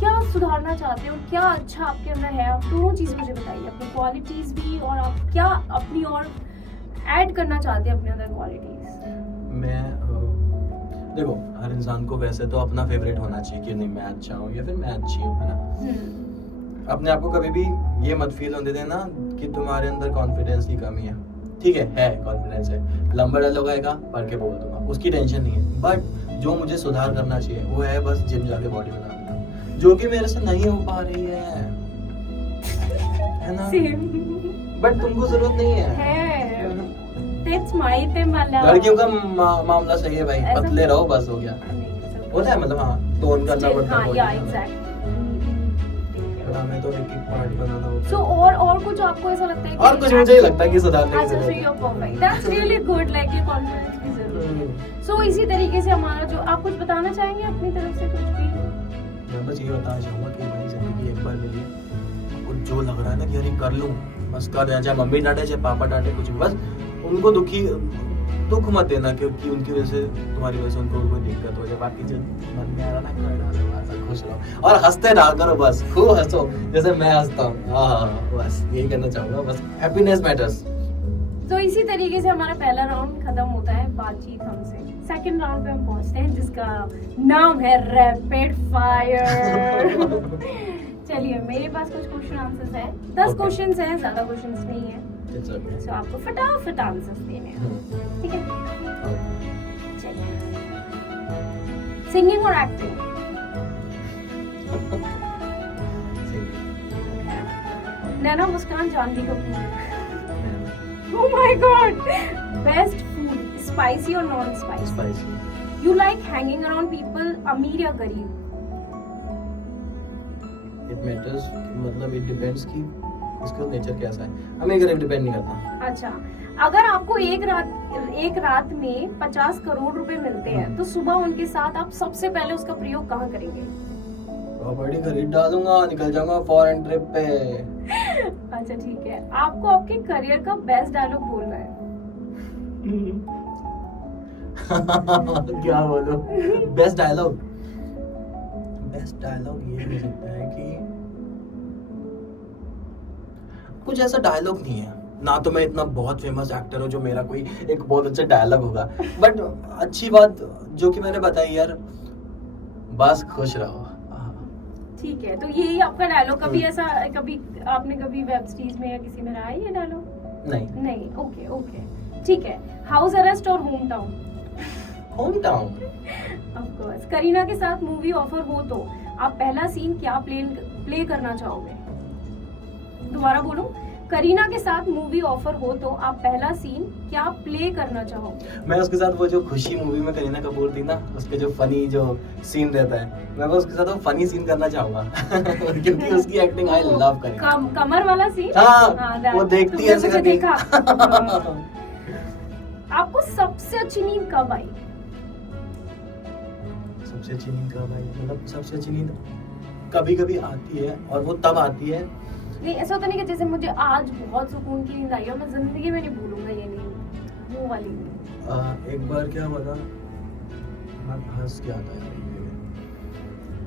क्या सुधारना चाहते हो, क्या अच्छा आपके अंदर है, आप दोनों चीज़ मुझे बताइए, अपनी क्वालिटीज़ भी और आप क्या अपनी और ऐड करना चाहते हैं अपने अंदर क्वालिटीज़। मैं देखो, हर इंसान को वैसे तो अपना फेवरेट होना चाहिए कि नहीं मैं अच्छा हूँ या फिर मैं अच्छी हूँ, है ना। अपने आप को कभी भी ये मत फील होने देना कि तुम्हारे अंदर कॉन्फिडेंस की कमी है। ठीक है कॉन्फिडेंस है, लंबा डायलॉग आएगा पढ़ के बोल दूंगा, उसकी टेंशन नहीं है। बट जो मुझे सुधार करना चाहिए वो है बस जिम जाके बॉडी बनाना, जो कि मेरे से नहीं हो पा रही है ना। बट तुमको जरूरत नहीं है। That's my thing, लड़कियों का मामला सही है भाई, पतले रहो बस हो गया। होता है मतलब, हाँ टोन करना पड़ता है। या एग्जैक्टली। हमें तो एक एक पार्ट बनाना होता है। So और कुछ आपको ऐसा लगता है कि और कुछ मुझे ही लगता है कि सुधारने की अच्छा, so you're perfect, that's really good, like ये confidence की जरूरत है। So इसी तरीके से हमारा जो, आप कुछ बताना चाहेंगे अपनी तरफ से कुछ भी? मैं बस ये बताना चाहूँगा कि भाई जिंदगी एक बार मिली है, और जो लग रहा है ना कि यार ये कर लूँ बस कर देना, चाहे मम्मी डांटे चाहे पापा डांटे कुछ भी, बस उनको दुख मत देना क्योंकि उनकी वजह से, तुम्हारी वजह से उनको कोई दिक्कत हो जाए। बाकी जो मन में आ रहा ना कर डालो, बस खुश रहो और हंसते रहा करो, बस खूब हंसो जैसे मैं हंसता हूँ। हाँ बस यही कहना चाहूँगा, बस हैप्पीनेस मैटर्स। तो इसी तरीके से हमारा पहला राउंड खत्म होता है बातचीत हमसे। सेकंड राउंड पे हम पहुंचते हैं जिसका नाम है रैपिड फायर। चलिए मेरे पास कुछ क्वेश्चन आंसर्स है, 10 क्वेश्चंस हैं, ज्यादा क्वेश्चंस नहीं है। तो आपको फटाफट आंसर्स देने हैं, ठीक है? चलिए, सिंगिंग और acting? Naina Muskan Janhvi Kapoor? Oh my God! Best food, spicy or non-spicy? Spicy. You like hanging around people, अमीर या गरीब? It matters, मतलब it depends कि इसका नेचर कैसा है। हमें गरीब डिपेंड नहीं करता। अच्छा, अगर आपको एक रात में 50 करोड़ रुपए मिलते हैं तो सुबह उनके साथ आप सबसे पहले उसका प्रयोग कहाँ करेंगे? प्रॉपर्टी खरीद डालूंगा, निकल जाऊंगा फॉरेन ट्रिप पे। अच्छा ठीक है, आपको आपके करियर का बेस्ट डायलॉग बोलना है। क्या बोलूं? बेस्ट डायलॉग ये हो सकता है कि कुछ ऐसा डायलॉग नहीं है ना, तो मैं इतना बहुत फेमस एक्टर हूँ जो मेरा कोई एक बहुत अच्छा डायलॉग होगा, बट अच्छी बात जो कि मैंने बताई यार, बस खुश रहो। ठीक है, तो यही आपका डायलॉग। कभी ऐसा आपने कभी वेब सीरीज में या किसी में रहा है ये डायलॉग? नहीं। ओके ठीक है। हाउस अरेस्ट और home town? Of course. Kareena के साथ मूवी ऑफर हो तो आप पहला सीन क्या प्ले करना चाहोगे? दोबारा बोलूं, करीना के साथ मूवी ऑफर हो तो आप पहला सीन क्या प्ले करना चाहोगे? मैं उसके साथ वो जो खुशी मूवी में करीना कपूर थी ना, उसके जो फनी जो सीन रहता है, मैं उसके साथ वो फनी सीन करना चाहूंगा। क्योंकि उसकी एक्टिंग आई लव करीना। कमर वाला सीन? हाँ, वो देखती है ऐसे करके। देखा। आपको सबसे अच्छी नींद कब आई? सबसे अच्छी नींद कब आई? मतलब सबसे अच्छी नींद कभी कभी आती है, और वो तब आती है नहीं, ऐसा होता नहीं कि जैसे मुझे आज बहुत सुकून की नींद आई और मैं जिंदगी में नहीं भूलूंगा ये नींद, वो वाली नींद। एक बार क्या हुआ था, मैं फंस गया था यार,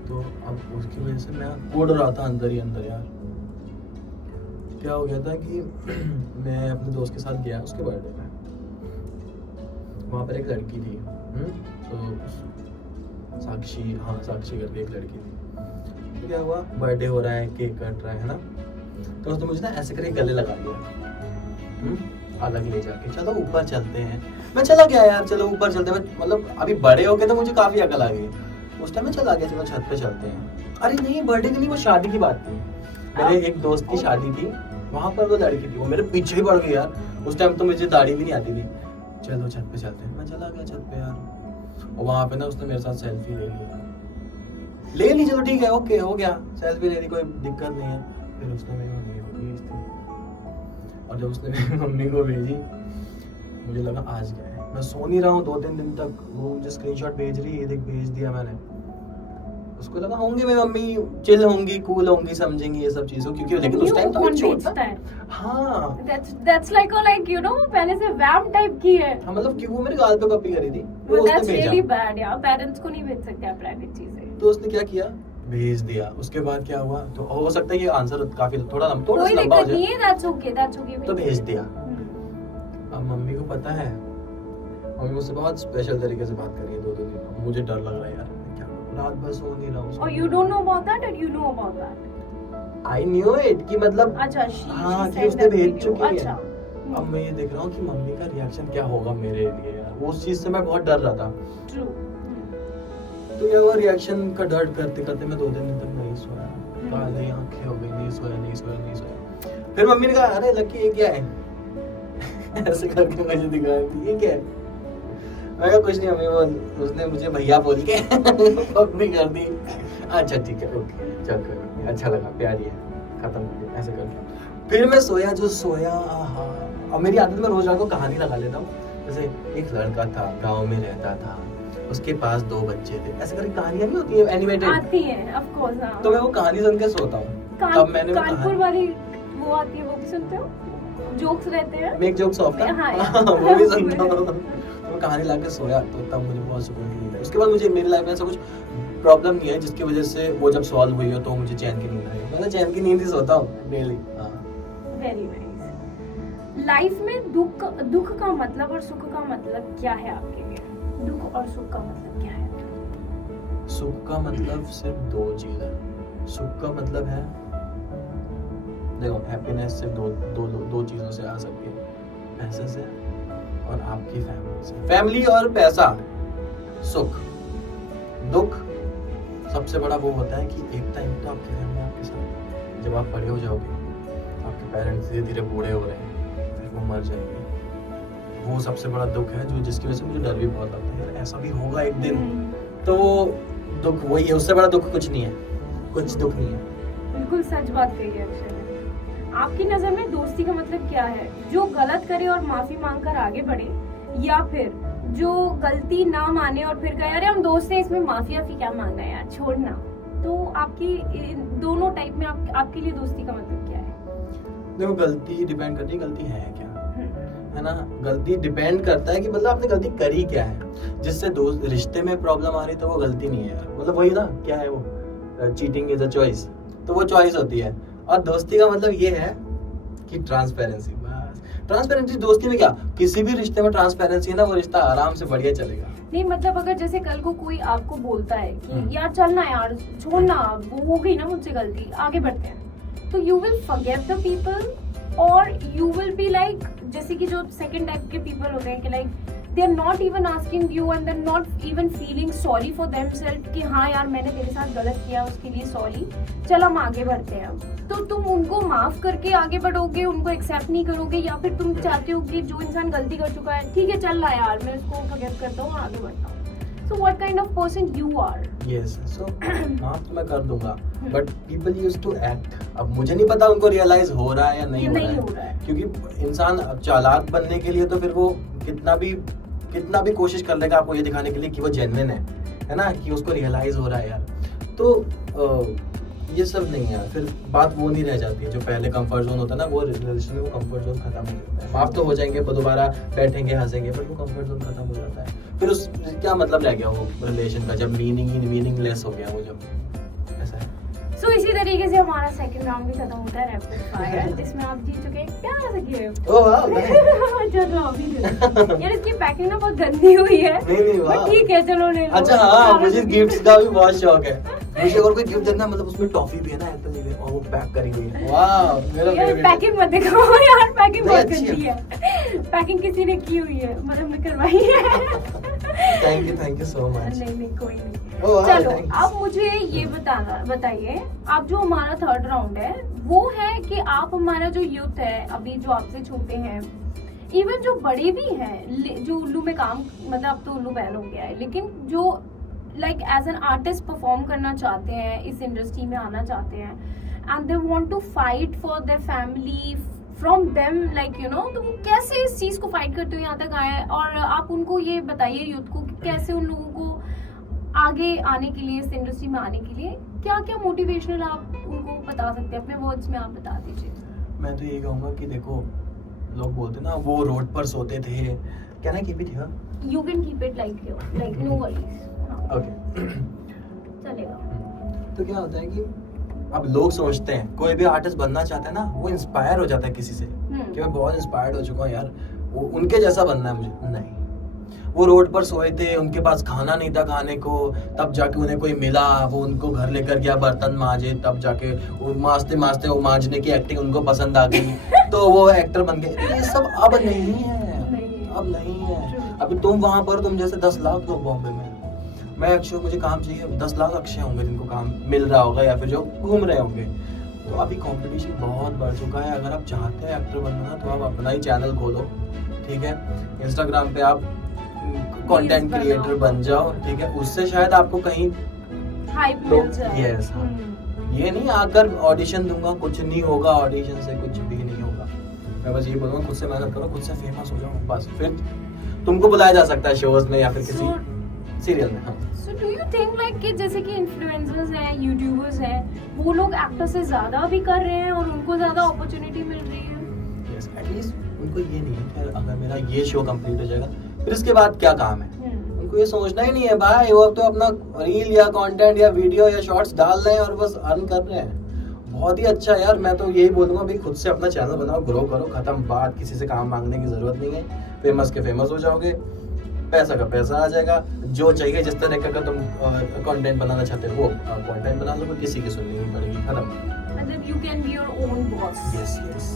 तो अब उसकी वजह से मैं कोड रहा था अंदर ही अंदर यार। क्या हो गया था कि मैं अपने दोस्त के साथ गया उसके बर्थडे पे, वहाँ पर एक लड़की थी, तो साक्षी करके एक लड़की थी। तो क्या हुआ, बर्थडे हो रहा है, केक कट रहा है ना, तो उसने मुझे ना ऐसे करके गले लगा लिया, अलग ले जाके चलो ऊपर चलते हैं। मैं चला गया यार, चलो ऊपर चलते हैं, मतलब अभी बड़े हो गए तो मुझे काफी अकल आ गई। उस टाइम मैं चला गया, चलो छत पे चलते हैं। अरे नहीं, बर्थडे की नहीं, वो शादी की बात थी, मेरे एक दोस्त की शादी थी, वहां पर वो लड़की थी, वो मेरे पीछे ही पड़ गई यार। उस टाइम तो मुझे दाढ़ी भी नहीं आती थी। चलो छत पे चलते हैं, मैं चला गया छत पे यार, और वहां पे ना उसने मेरे साथ सेल्फी ले ली। ले ली, चलो ठीक है, ओके हो गया, सेल्फी ले ली, कोई दिक्कत नहीं है। फिर उसने मेरी मम्मी को भेज दी, और जब उसने मेरी मम्मी को भेजी मुझे लगा आज क्या है, मैं सो नहीं रहा हूँ 2-3 दिन तक, वो मुझे स्क्रीनशॉट भेज रही है, ये देख भेज दिया मैंने। उसको लगा होंगी मेरी मम्मी चिल होंगी, कूल होंगी, समझेंगी ये सब चीजों, क्योंकि लेकिन उस टाइम तो मैं छोटा। हाँ that's like you know पहले से वैम टाइप की है। हाँ मतलब कि वो मेरे गाल पे कॉपी करी थी, वो that's उसने भेजा। really bad यार, पेरेंट्स को नहीं भेज सकते आप प्राइवेट चीजें। तो उसने क्या किया, भेज दिया। उसके बाद क्या हुआ, तो हो सकता है ये आंसर काफी थोड़ा कोई लंबा हो दिक्कत जाए, नहीं है, that's okay तो भेज दिया। अब मम्मी को पता है, मम्मी मुझसे बहुत स्पेशल तरीके से बात कर रही है 2 दिन, मुझे डर लग रहा है यार, क्या रात भर सो नहीं रहा हूँ। और you don't know about that or you know about that? I knew it कि मतलब अच्छा हाँ she कि उसने भेज चुकी है। अच्छा अब मैं ये देख रहा हूँ कि मम्मी का रिएक्शन क्या होगा मेरे लिए यार, वो उस चीज से मैं बहुत डर रहा था। ट्रू। तो क्या हुआ, रिएक्शन का डर करते करते मैं 2 दिन तक नहीं सोया, काली आंखें हो गई, नहीं सोया। फिर मम्मी ने कहा अरे लकी ये क्या है ऐसे करके मुझे दिखा रही, ये क्या है। मैं कहा कुछ नहीं मम्मी, वो उसने मुझे भैया बोल के पकड़ी कर दी। अच्छा ठीक है, ओके चल कोई बात नहीं, अच्छा लगा, प्यारी है, खत्म हो गया, ऐसे करके। फिर मैं सोया, जो सोया आहा। अब मेरी आदत में रोज रात को कहानी लगा लेता हूँ, जैसे एक लड़का था गांव में रहता था, उसके पास 2 बच्चे थे, ऐसे करके कहानियां नहीं होती है एनिमेटेड, आती हैं ऑफ कोर्स। हां तो मैं वो कहानी सुन के सोता हूँ। तब मैंने वो कानपुर वाली वो आती है, वो भी सुनते हो? जोक्स रहते हैं, मेक जोक्स ऑफ था, हाँ, वो भी सुनता हूँ। तो कहानी लाके सोया, तो तब मुझे बहुत सुकून की नींद आई। उसके बाद मुझे मेरी लाइफ में ऐसा कुछ प्रॉब्लम नहीं है जिसकी वजह से वो जब सॉल्व हुई हो तो मुझे चैन की नींद आई। मैं चैन की नींद ही सोता हूँ डेली। Very nice. लाइफ में दुख का मतलब और सुख का मतलब क्या है आपके लिए? दुख और सुख का मतलब क्या है? सुख का मतलब सिर्फ 2 चीज है। सुख का मतलब है, देखो हैप्पीनेस सिर्फ दो चीजों से आ सकती है, पैसे से और आपकी फैमिली से। फैमिली और पैसा सुख। दुख सबसे बड़ा वो होता है कि एक टाइम तो आपकी फैमिली आपके साथ, जब आप बड़े हो जाओगे, आपके पेरेंट्स धीरे धीरे बूढ़े हो रहे हैं, फिर वो मर जाएंगे, वो सबसे बड़ा दुख है, जो जिसकी वजह से मुझे डर भी बहुत लगता है यार ऐसा भी होगा एक दिन। तो वो दुख वही है, उससे बड़ा दुख कुछ नहीं है, कुछ दुख नहीं है। बिल्कुल सच बात कही है अक्षय ने। आपकी नजर में दोस्ती का मतलब क्या है? जो गलत करे और माफी मांगकर आगे बढ़े, या फिर जो गलती ना माने और फिर कहे अरे हम दोस्त हैं, इसमें माफी क्या मांगना है यार, छोड़ना। तो आपकी दोनों टाइप में आपके लिए दोस्ती का मतलब क्या है? देखो गलती डिपेंड करती है गलती है क्या, है ना। गलती डिपेंड करता है कि मतलब आपने गलती करी क्या है, जिससे दोस्त रिश्ते में प्रॉब्लम आ रही तो वो गलती नहीं है, मतलब वही ना, क्या है वो, चीटिंग इज अ चॉइस, तो वो चॉइस होती है। और दोस्ती का मतलब ये है कि ट्रांसपेरेंसी, बस ट्रांसपेरेंसी। दोस्ती में क्या, किसी भी रिश्ते में ट्रांसपेरेंसी है ना, वो रिश्ता आराम से बढ़िया चलेगा। नहीं मतलब अगर जैसे कल को कोई आपको बोलता है कि यार चलना यार, छोड़ना, वो हो गई ना मुझसे गलती, आगे बढ़ते हैं, तो you will forgive the people और यू विल बी लाइक, जैसे कि जो सेकंड टाइप के पीपल होते हैं कि like they are not even asking you and they are not even feeling sorry for themselves कि हाँ यार मैंने तेरे साथ गलत किया, उसके लिए सॉरी, चल हम आगे बढ़ते हैं। तो तुम उनको माफ करके आगे बढ़ोगे, उनको एक्सेप्ट नहीं करोगे, या फिर तुम चाहते हो कि जो इंसान गलती कर चुका है ठीक है चल रहा है यार, मैं उसको फॉरगिव करता हूँ, आगे बढ़ता हूँ। So what kind of person you are? Yes, so माफ तो मैं कर दूंगा, but people used to act. अब मुझे नहीं पता उनको रियलाइज हो रहा है या नहीं हो रहा है, क्योंकि इंसान चालाक बनने के लिए तो फिर वो कितना भी कोशिश कर लेगा आपको ये दिखाने के लिए कि वो जेन्युइन है ना, कि उसको रियलाइज हो रहा है यार। तो ये सब नहीं है, फिर बात वो नहीं रह जाती जो पहले कंफर्ट जोन होता है ना, वो रिलेशन में वो कंफर्ट जोन खत्म हो जाता है। माफ तो हो जाएंगे, दोबारा बैठेंगे हंसेंगे, बट वो कंफर्ट जोन खत्म हो जाता है। फिर उस क्या मतलब रह गया वो रिलेशन का, जब मीनिंगलेस हो गया वो, जब ऐसा है। So, इसी तरीके से हमारा सेकंड राउंड भी खत्म होता है, रैपिड फायर, जिसमें आप जीत चुके हैं प्यारा सा गिफ्ट। ओह वाह, चलो अभी यार इसकी पैकिंग ना बहुत गंदी हुई है, नहीं बट ठीक है चलो ले लो। अच्छा हाँ, मुझे गिफ्ट्स का भी बहुत शौक है, मुझे और कोई गिफ्ट देना, मतलब उसमें टॉफी भी है ना एप्पल भी, और वो पैक करी हुई है। वाह मेरा फेवरेट। पैकिंग मत दिखाओ यार, पैकिंग बहुत गंदी है, पैकिंग किसी ने की हुई है, मतलब मैं करवाई है। Thank you so much. नहीं कोई नहीं। Oh, चलो अब मुझे ये बताइए, आप जो हमारा थर्ड राउंड है वो है कि आप हमारा जो यूथ है अभी, जो आपसे छोटे हैं, इवन जो बड़े भी हैं, जो उल्लू में काम, मतलब अब तो उल्लू बैन हो गया है, लेकिन जो like as an artist perform करना चाहते हैं, इस इंडस्ट्री में आना चाहते हैं, and they want to fight for their family from them, like you know, तो वो कैसे इस चीज को फाइट करते हुए यहाँ तक आए हैं? और आप उनको ये बताइए यूथ को कि कैसे उन लोगों को आगे आने के लिए, इस इंडस्ट्री में आने के लिए क्या क्या मोटिवेशनल आप उनको बता सकते हैं, अपने वर्ड्स में आप बता दीजिए। मैं तो यही कहूँगा कि देखो, लोग बोलते ना वो रोड पर सोते थे, क्या ना keep it here, you can keep it like no worries. Okay, चलेगा। तो क्या होता है कि अब लोग सोचते हैं, कोई भी आर्टिस्ट बनना चाहता है ना, वो इंस्पायर हो जाता है किसी से कि मैं बहुत इंस्पायर्ड हो चुका हूँ यार, वो उनके जैसा बनना है मुझे। नहीं, वो रोड पर सोए थे, उनके पास खाना नहीं था खाने को, तब जाके उन्हें कोई मिला, वो उनको घर लेकर गया बर्तन मांजे, तब जाके वो मांजते मांजते वो मांजने की एक्टिंग उनको पसंद आ गई तो वो एक्टर बन गए। ये सब अब नहीं है, अब नहीं है। अभी तुम वहां पर, तुम जैसे 10 लाख लोग बॉम्बे में, मैं अक्षय, मुझे काम चाहिए, 10 लाख अक्षय होंगे जिनको काम मिल रहा होगा या फिर जो घूम रहे होंगे। तो अभी कंपटीशन बहुत बढ़ चुका है। अगर आप चाहते हैं एक्टर बनना तो आप अपना ही चैनल खोलो, ठीक है, इंस्टाग्राम पे आप कंटेंट क्रिएटर बन जाओ, ठीक है, उससे शायद आपको कहीं हाइप मिल जाए। यस, ये नहीं आकर ऑडिशन दूंगा, कुछ नहीं होगा, ऑडिशन से कुछ भी नहीं होगा। मैं बस ये बोलूंगा, खुद से मेहनत करो, खुद से फेमस हो जाओ, बस फिर तुमको बुलाया जा सकता है शोज में या फिर किसी सीरियल में। हाँ, So do you think like कि जैसे कि इन्फ्लुएंसर्स हैं, यूट्यूबर्स हैं, वो लोग एक्टर से ज्यादा भी कर रहे हैं और उनको ज्यादा अपॉर्चुनिटी मिल रही है? यस, एटलीस्ट उनको ये नहीं है कि अगर मेरा ये शो कंप्लीट हो जाएगा फिर इसके बाद क्या काम है। उनको ये सोचना ही नहीं है भाई, वो अब तो अपना रील या कंटेंट या वीडियो या शॉर्ट्स डाल रहे हैं और बस अर्न कर रहे हैं। बहुत ही अच्छा यार, मैं तो यही बोलूंगा भाई, खुद से अपना चैनल बनाओ, ग्रो करो, खत्म बात, किसी से काम मांगने की जरूरत नहीं है। फेमस के फेमस हो जाओगे, पैसा का पैसा आ जाएगा, जो चाहिए जिस तरह का तुम कंटेंट बनाना चाहते हो वो कंटेंट बना लो, किसी की सुननी नहीं पड़ेगी, खत्म। मतलब you can be your own boss. Yes yes.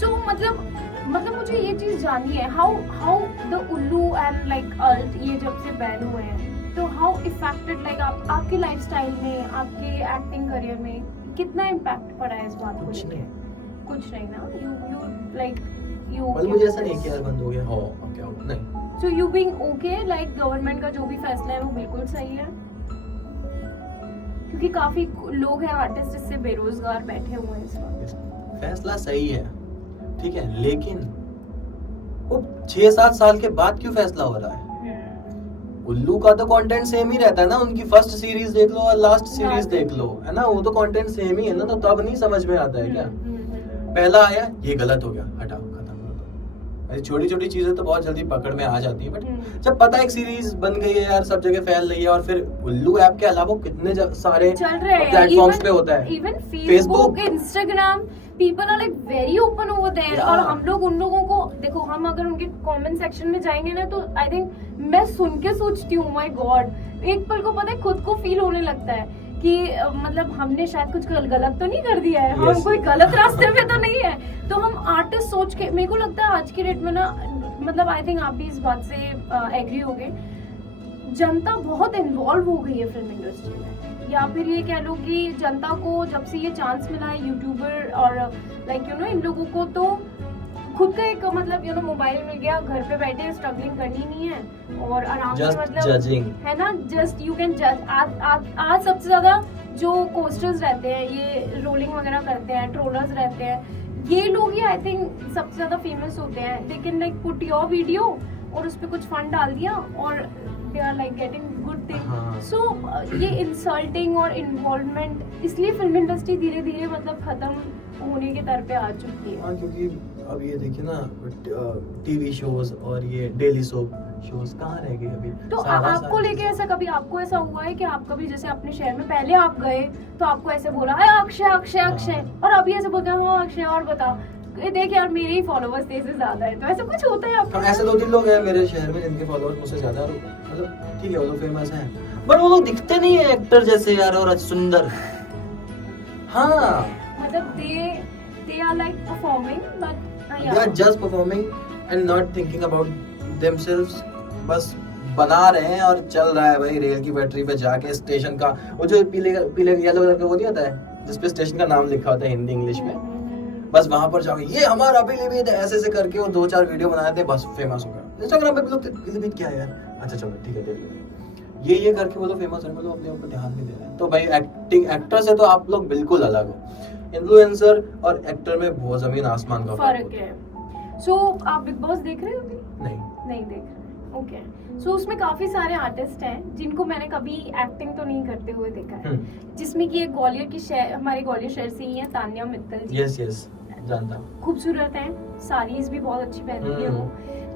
So मतलब मुझे ये चीज जाननी है, how the Ullu and like ALT ये जब से बैन हुए हैं, तो हाउ इफेक्टेड लाइक आपके लाइफस्टाइल में, आपके एक्टिंग करियर में कितना इम्पैक्ट पड़ा है इस बात को लेके? कुछ नहीं ना, यू लाइक यू मतलब मुझे ऐसा नहीं कि यार बंद हो गया, हो क्या हो, नहीं। So you being okay, like government का जो भी फैसला है वो बिल्कुल सही है? क्योंकि काफी लोग हैं आर्टिस्ट इससे बेरोजगार बैठे हुए हैं इस वक्त। फैसला सही है, ठीक है, लेकिन वो 6-7 साल के बाद क्यों फैसला हो रहा है? उल्लू का तो कंटेंट सेम ही रहता है ना, उनकी फर्स्ट सीरीज देख लो और लास्ट सीरीज देख लो, है ना, वो तो कंटेंट सेम ही है ना, तो तब नहीं समझ में आता है क्या? पहला आया, ये गलत हो गया, हटाओ, खत्म कर दो। ऐसी छोटी छोटी चीजें तो बहुत जल्दी पकड़ में आ जाती है, बट जब पता है एक सीरीज बन गई है यार, सब जगह फैल रही है, और फिर उल्लू ऐप के अलावा कितने सारे प्लेटफॉर्म्स पे होता है, even Facebook, Instagram, people are like very open over there. और हम लोग उन लोगों को देखो, हम अगर उनके कमेंट सेक्शन में जाएंगे ना, तो आई थिंक मैं सुन के सोचती हूँ, माय गॉड, एक पल को पता है खुद को फील होने लगता है कि मतलब हमने शायद कुछ गलत तो नहीं कर दिया है, हम कोई गलत रास्ते पे तो नहीं है। तो हम आर्टिस्ट सोच के, मेरे को लगता है आज के डेट में ना, मतलब आई थिंक आप भी इस बात से एग्री होगे, जनता बहुत इन्वॉल्व हो गई है फिल्म इंडस्ट्री में, या फिर ये कह लो कि जनता को जब से ये चांस मिला है यूट्यूबर और लाइक यू नो इन लोगों को, तो खुद का एक मतलब यू नो मोबाइल मिल गया, घर पे बैठे स्ट्रगलिंग करनी नहीं है और आराम से, मतलब है ना, जस्ट यू कैन जज। आज सबसे ज्यादा जो कोस्टर्स रहते हैं, ये रोलिंग वगैरह करते हैं, ट्रोलर्स रहते हैं, ये लोग ही आई थिंक सबसे ज्यादा फेमस होते हैं। They can like put your video और उस पर कुछ फंड डाल दिया और they are like getting good thing. So ये इंसल्टिंग और इन्वॉल्वमेंट, इसलिए फिल्म इंडस्ट्री धीरे धीरे मतलब खत्म होने के दर पे आ चुकी है। हाँ, क्योंकि अब ये देखिए ना, टीवी शोज और ये डेली सोप शोज कहाँ रह गए अभी। तो आपको लेके ऐसा कभी आपको ऐसा हुआ है कि आप कभी जैसे अपने शहर में पहले आप गए तो आपको ऐसे बोला अक्षय अक्षय अक्षय, और अभी ऐसे बोलते हैं हाँ अक्षय और बता, देख यार मेरे ही फॉलोवर्स तेरे से ज्यादा है, तो ऐसा कुछ होता है आपको? ऐसे 2-3 लोग हैं मेरे शहर में जिनके फॉलोवर्स मुझसे ज्यादा, मतलब ठीक है वो लोग फेमस हैं, बट वो लोग दिखते नहीं है एक्टर जैसे यार, और सुंदर। हाँ, मतलब they are like performing but they are just performing and not thinking about themselves, बस बना रहे हैं और चल रहा है भाई। रेल की पटरी पे जाके स्टेशन का वो जो पीले येलो कलर का वो नहीं होता है जिसपे स्टेशन का नाम लिखा होता है हिंदी इंग्लिश में, बस वहां पर जाके ये हमारा पीलीभीत ऐसे ऐसे करके वो 2-4 वीडियो बनाए थे, बस फेमस हो गया। इंस्टाग्राम पे लोग पीलीभीत क्या है यार, अच्छा चलो ठीक है देख लो। ये करके वो तो फेमस है, मतलब अपने ऊपर ध्यान नहीं दे रहे हैं। तो भाई एक्टर से तो आप लोग बिल्कुल अलग हो। इन्फ्लुएंसर और एक्टर में बहुत जमीन आसमान का फर्क है। सो आप बिग बॉस देख रहे हो अभी? नहीं देख रहे। ओके। सो उसमें काफी सारे आर्टिस्ट हैं जिनको मैंने कभी एक्टिंग तो नहीं करते हुए देखा है, जिसमें कि एक ग्वालियर की हमारे ग्वालियर शहर से ही है, तान्या मित्तल जी। यस जानता हूँ। खूबसूरत हैं, साड़ीज भी बहुत अच्छी पहनती है वो,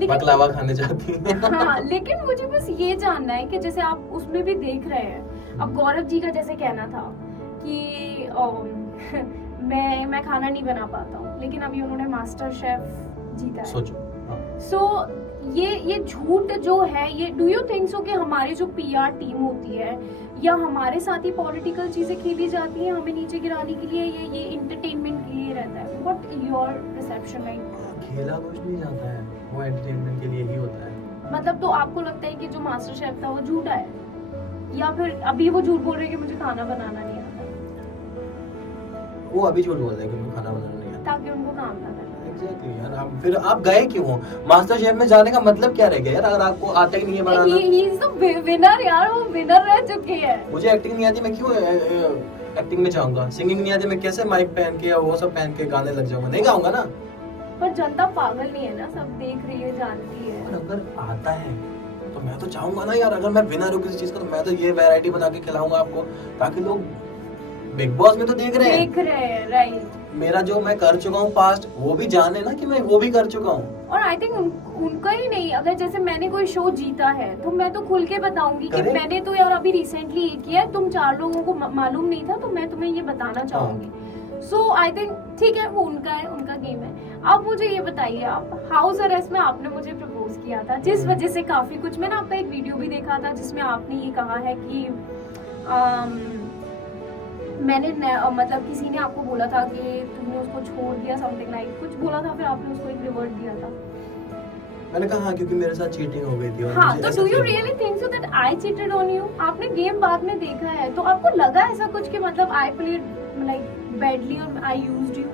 लेकिन बकलावा खाने जाती है। हाँ, लेकिन मुझे बस ये जानना है कि जैसे आप उसमें भी देख रहे हैं, अब गौरव जी का जैसे कहना था कि मैं खाना नहीं बना पाता हूँ, लेकिन अभी उन्होंने मास्टर शेफ जीता है। सोचो। सो ये झूठ जो है, ये डू यू थिंक सो कि हमारी जो पीआर टीम होती है या हमारे साथ ही पॉलिटिकल चीजें खेली जाती हैं हमें नीचे गिराने के लिए, ये इंटरटेनमेंट के लिए रहता है? What your reception like? खेला कुछ नहीं जाता है, वो एंटरटेनमेंट के लिए ही होता है। मतलब तो आपको लगता है कि जो मास्टर शेफ था वो झूठा है, या फिर अभी वो झूठ बोल रहे हैं कि मुझे खाना बनाना नहीं आता? वो अभी झूठ बोल रहे हैं कि उनको खाना बनाना नहीं आता, ताकि उनको काम ना करना। एग्जैक्टली यार। फिर आप गए क्यों हो मास्टर शेफ में? जाने का मतलब क्या रह गया यार, अगर आपको आता ही नहीं है बनाना? ही इज द विनर यार, वो विनर रह चुके हैं। मुझे एक्टिंग नहीं आती, मैं क्यों एक्टिंग में जाऊंगा? सिंगिंग नहीं आती, मैं कैसे माइक पहन के या वो सब पहन के गाने लग जाऊंगा? नहीं गाऊंगा ना। पर जनता पागल नहीं है ना, सब देख रही है, जानती है। और अगर आता है तो मैं तो चाहूंगा ना यार, अगर मैं विनर हूँ किसी चीज का तो मैं तो ये वैरायटी बना के खिलाऊंगा आपको, ताकि लोग बिग बॉस में तो देख रहे हैं, राइट। मेरा जो मैं कर चुका हूँ पास्ट, वो भी जाने ना कि मैं वो भी कर चुका हूँ। और आई थिंक उनका ही नहीं, अगर जैसे मैंने कोई शो जीता है तो मैं तो खुल के बताऊंगी कि मैंने तो यार अभी रिसेंटली ये किया, तुम 4 लोगों को मालूम नहीं था, तो मैं तुम्हें ये बताना चाहूंगी। सो आई थिंक ठीक है, वो उनका है, उनका गेम है। अब मुझे ये बताइए, आप हाउस अरेस्ट में आपने मुझे प्रपोज किया था, जिस वजह से काफी कुछ, मैंने आपका एक वीडियो भी देखा था जिसमें आपने ये कहा है कि मैंने मतलब किसी ने आपको बोला था कि तुमने उसको छोड़ दिया, समथिंग लाइक कुछ बोला था, फिर आपने उसको एक रिवर्ट दिया था। मैंने कहा हाँ, क्योंकि मेरे साथ चीटिंग हो गई थी। और हाँ, तो do you really think so that I cheated on you? आपने गेम बाद में देखा है, तो आपको लगा ऐसा कुछ कि मतलब आई प्लेड लाइक बैडली और आई यूज्ड यू?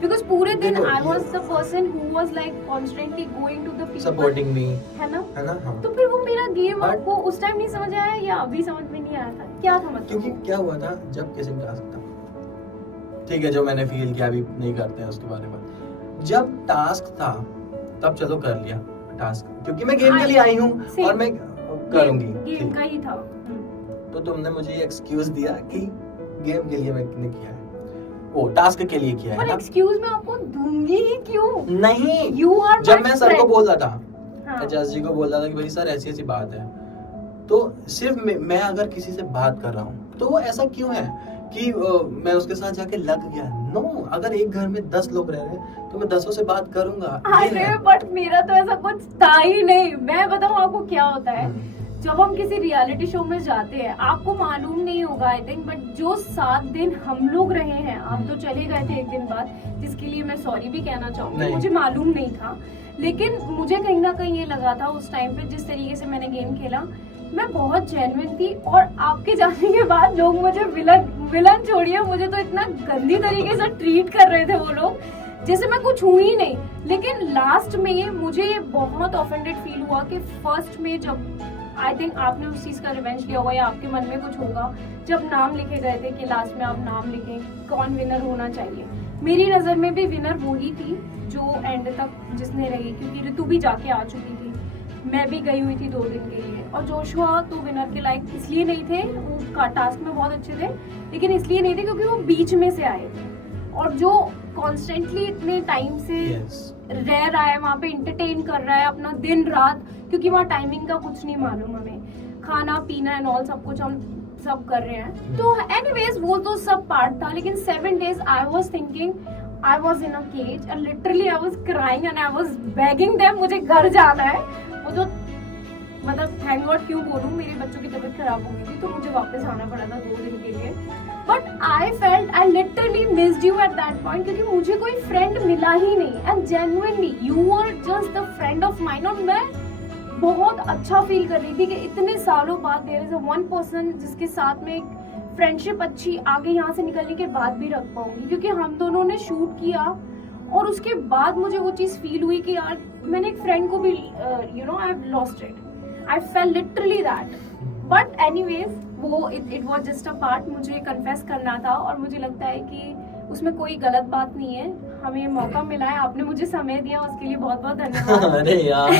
बिकॉज़ पूरे दिन I was the person who was like constantly going to the people supporting me, है ना? हाँ। तो फिर वो मेरा गेम आपको उस टाइम नहीं समझ आया या अभी समझ में नहीं आया था? क्या था मतलब? क्योंकि क्या हुआ था, जब किसी का टास्क था, ठीक है, जो मैंने फील किया, अभी नहीं करते हैं उसके बारे में। जब टास्क था तब चलो कर लिया टास्क, क्योंकि मैं गेम के लिए आई हूँ और मैं करूंगी, गेम का ही था। तो तुमने मुझे ये एक्सक्यूज दिया कि गेम के लिए मैंने किया है, वो टास्क के लिए किया है। पर एक्सक्यूज मैं आपको दूंगी ही क्यों? नहीं, यू आर जब मैं सर को बोल रहा था, हाँ। एजाज जी को बोल रहा था कि भाई सर ऐसी ऐसी बात है, तो सिर्फ मैं अगर किसी से बात कर रहा हूँ तो वो ऐसा क्यों है कि मैं उसके साथ जाके लग गया? नो, अगर एक घर में 10 लोग रह रहे हैं तो मैं 10 से बात करूंगा। अरे बट मेरा तो ऐसा कुछ था ही नहीं। मैं बताऊँ आपको क्या होता है, जब हम किसी रियलिटी शो में जाते हैं, आपको मालूम नहीं होगा आई थिंक, बट जो 7 दिन हम लोग रहे हैं, आप तो चले गए थे एक दिन बाद, जिसके लिए मैं सॉरी भी कहना चाहूंगी, मुझे मालूम नहीं था, लेकिन मुझे कहीं ना कहीं ये लगा था उस टाइम पे, जिस तरीके से मैंने गेम खेला, मैं बहुत जेन्युइन थी। और आपके जाने के बाद लोग मुझे विलन छोड़िए, मुझे तो इतना गंदी तरीके से ट्रीट कर रहे थे वो लोग, जैसे मैं कुछ हुई ही नहीं। लेकिन लास्ट में मुझे ये बहुत ऑफेंडेड फील हुआ कि फर्स्ट में जब आई थिंक आपने उस चीज का रिवेंज लिया होगा या आपके मन में कुछ होगा, जब नाम लिखे गए थे कि लास्ट में आप नाम लिखें कौन विनर होना चाहिए, मेरी नजर में भी विनर वो ही थी जो एंड तक जिसने रही, क्योंकि ऋतु भी जाके आ चुकी थी, मैं भी गई हुई थी 2 दिन के लिए, और जोशुआ तो विनर के लायक इसलिए नहीं थे, वो टास्क में बहुत अच्छे थे, लेकिन इसलिए नहीं थे क्योंकि वो बीच में से आए थे, और जो कॉन्स्टेंटली इतने टाइम से रह रहा है वहाँ पे, इंटरटेन कर रहा है अपना दिन रात, क्योंकि वहाँ टाइमिंग का कुछ नहीं मालूम हमें, खाना पीना एंड ऑल सब कुछ हम सब कर रहे हैं। तो एनीवेज वो तो सब पार्ट था, लेकिन 7 days I was thinking, I was in a cage and literally I was crying and I was begging them, मुझे घर जाना है। वो तो मतलब थैंक गॉड क्यों बोलूं, मेरे बच्चों की तबीयत खराब हो गई थी तो मुझे वापस आना पड़ा था 2 दिन के लिए, but I felt I literally missed you at that point, क्योंकि मुझे कोई फ्रेंड मिला ही नहीं, and genuinely you are just the friend of mine. और मैं बहुत अच्छा फील कर रही थी कि इतने सालों बाद there is a one person जिसके साथ में एक फ्रेंडशिप अच्छी आगे यहाँ से निकलने के बाद भी रख पाऊंगी, क्योंकि हम दोनों ने शूट किया और उसके बाद मुझे वो चीज फील हुई कि यार मैंने एक फ्रेंड को भी you know I have lost it, I felt literally that. But anyways वो it was just a part, मुझे कन्फेस करना था और मुझे लगता है कि उसमें कोई गलत बात नहीं है। हमें मौका मिला है, आपने मुझे समय दिया, उसके लिए बहुत बहुत धन्यवाद। अरे यार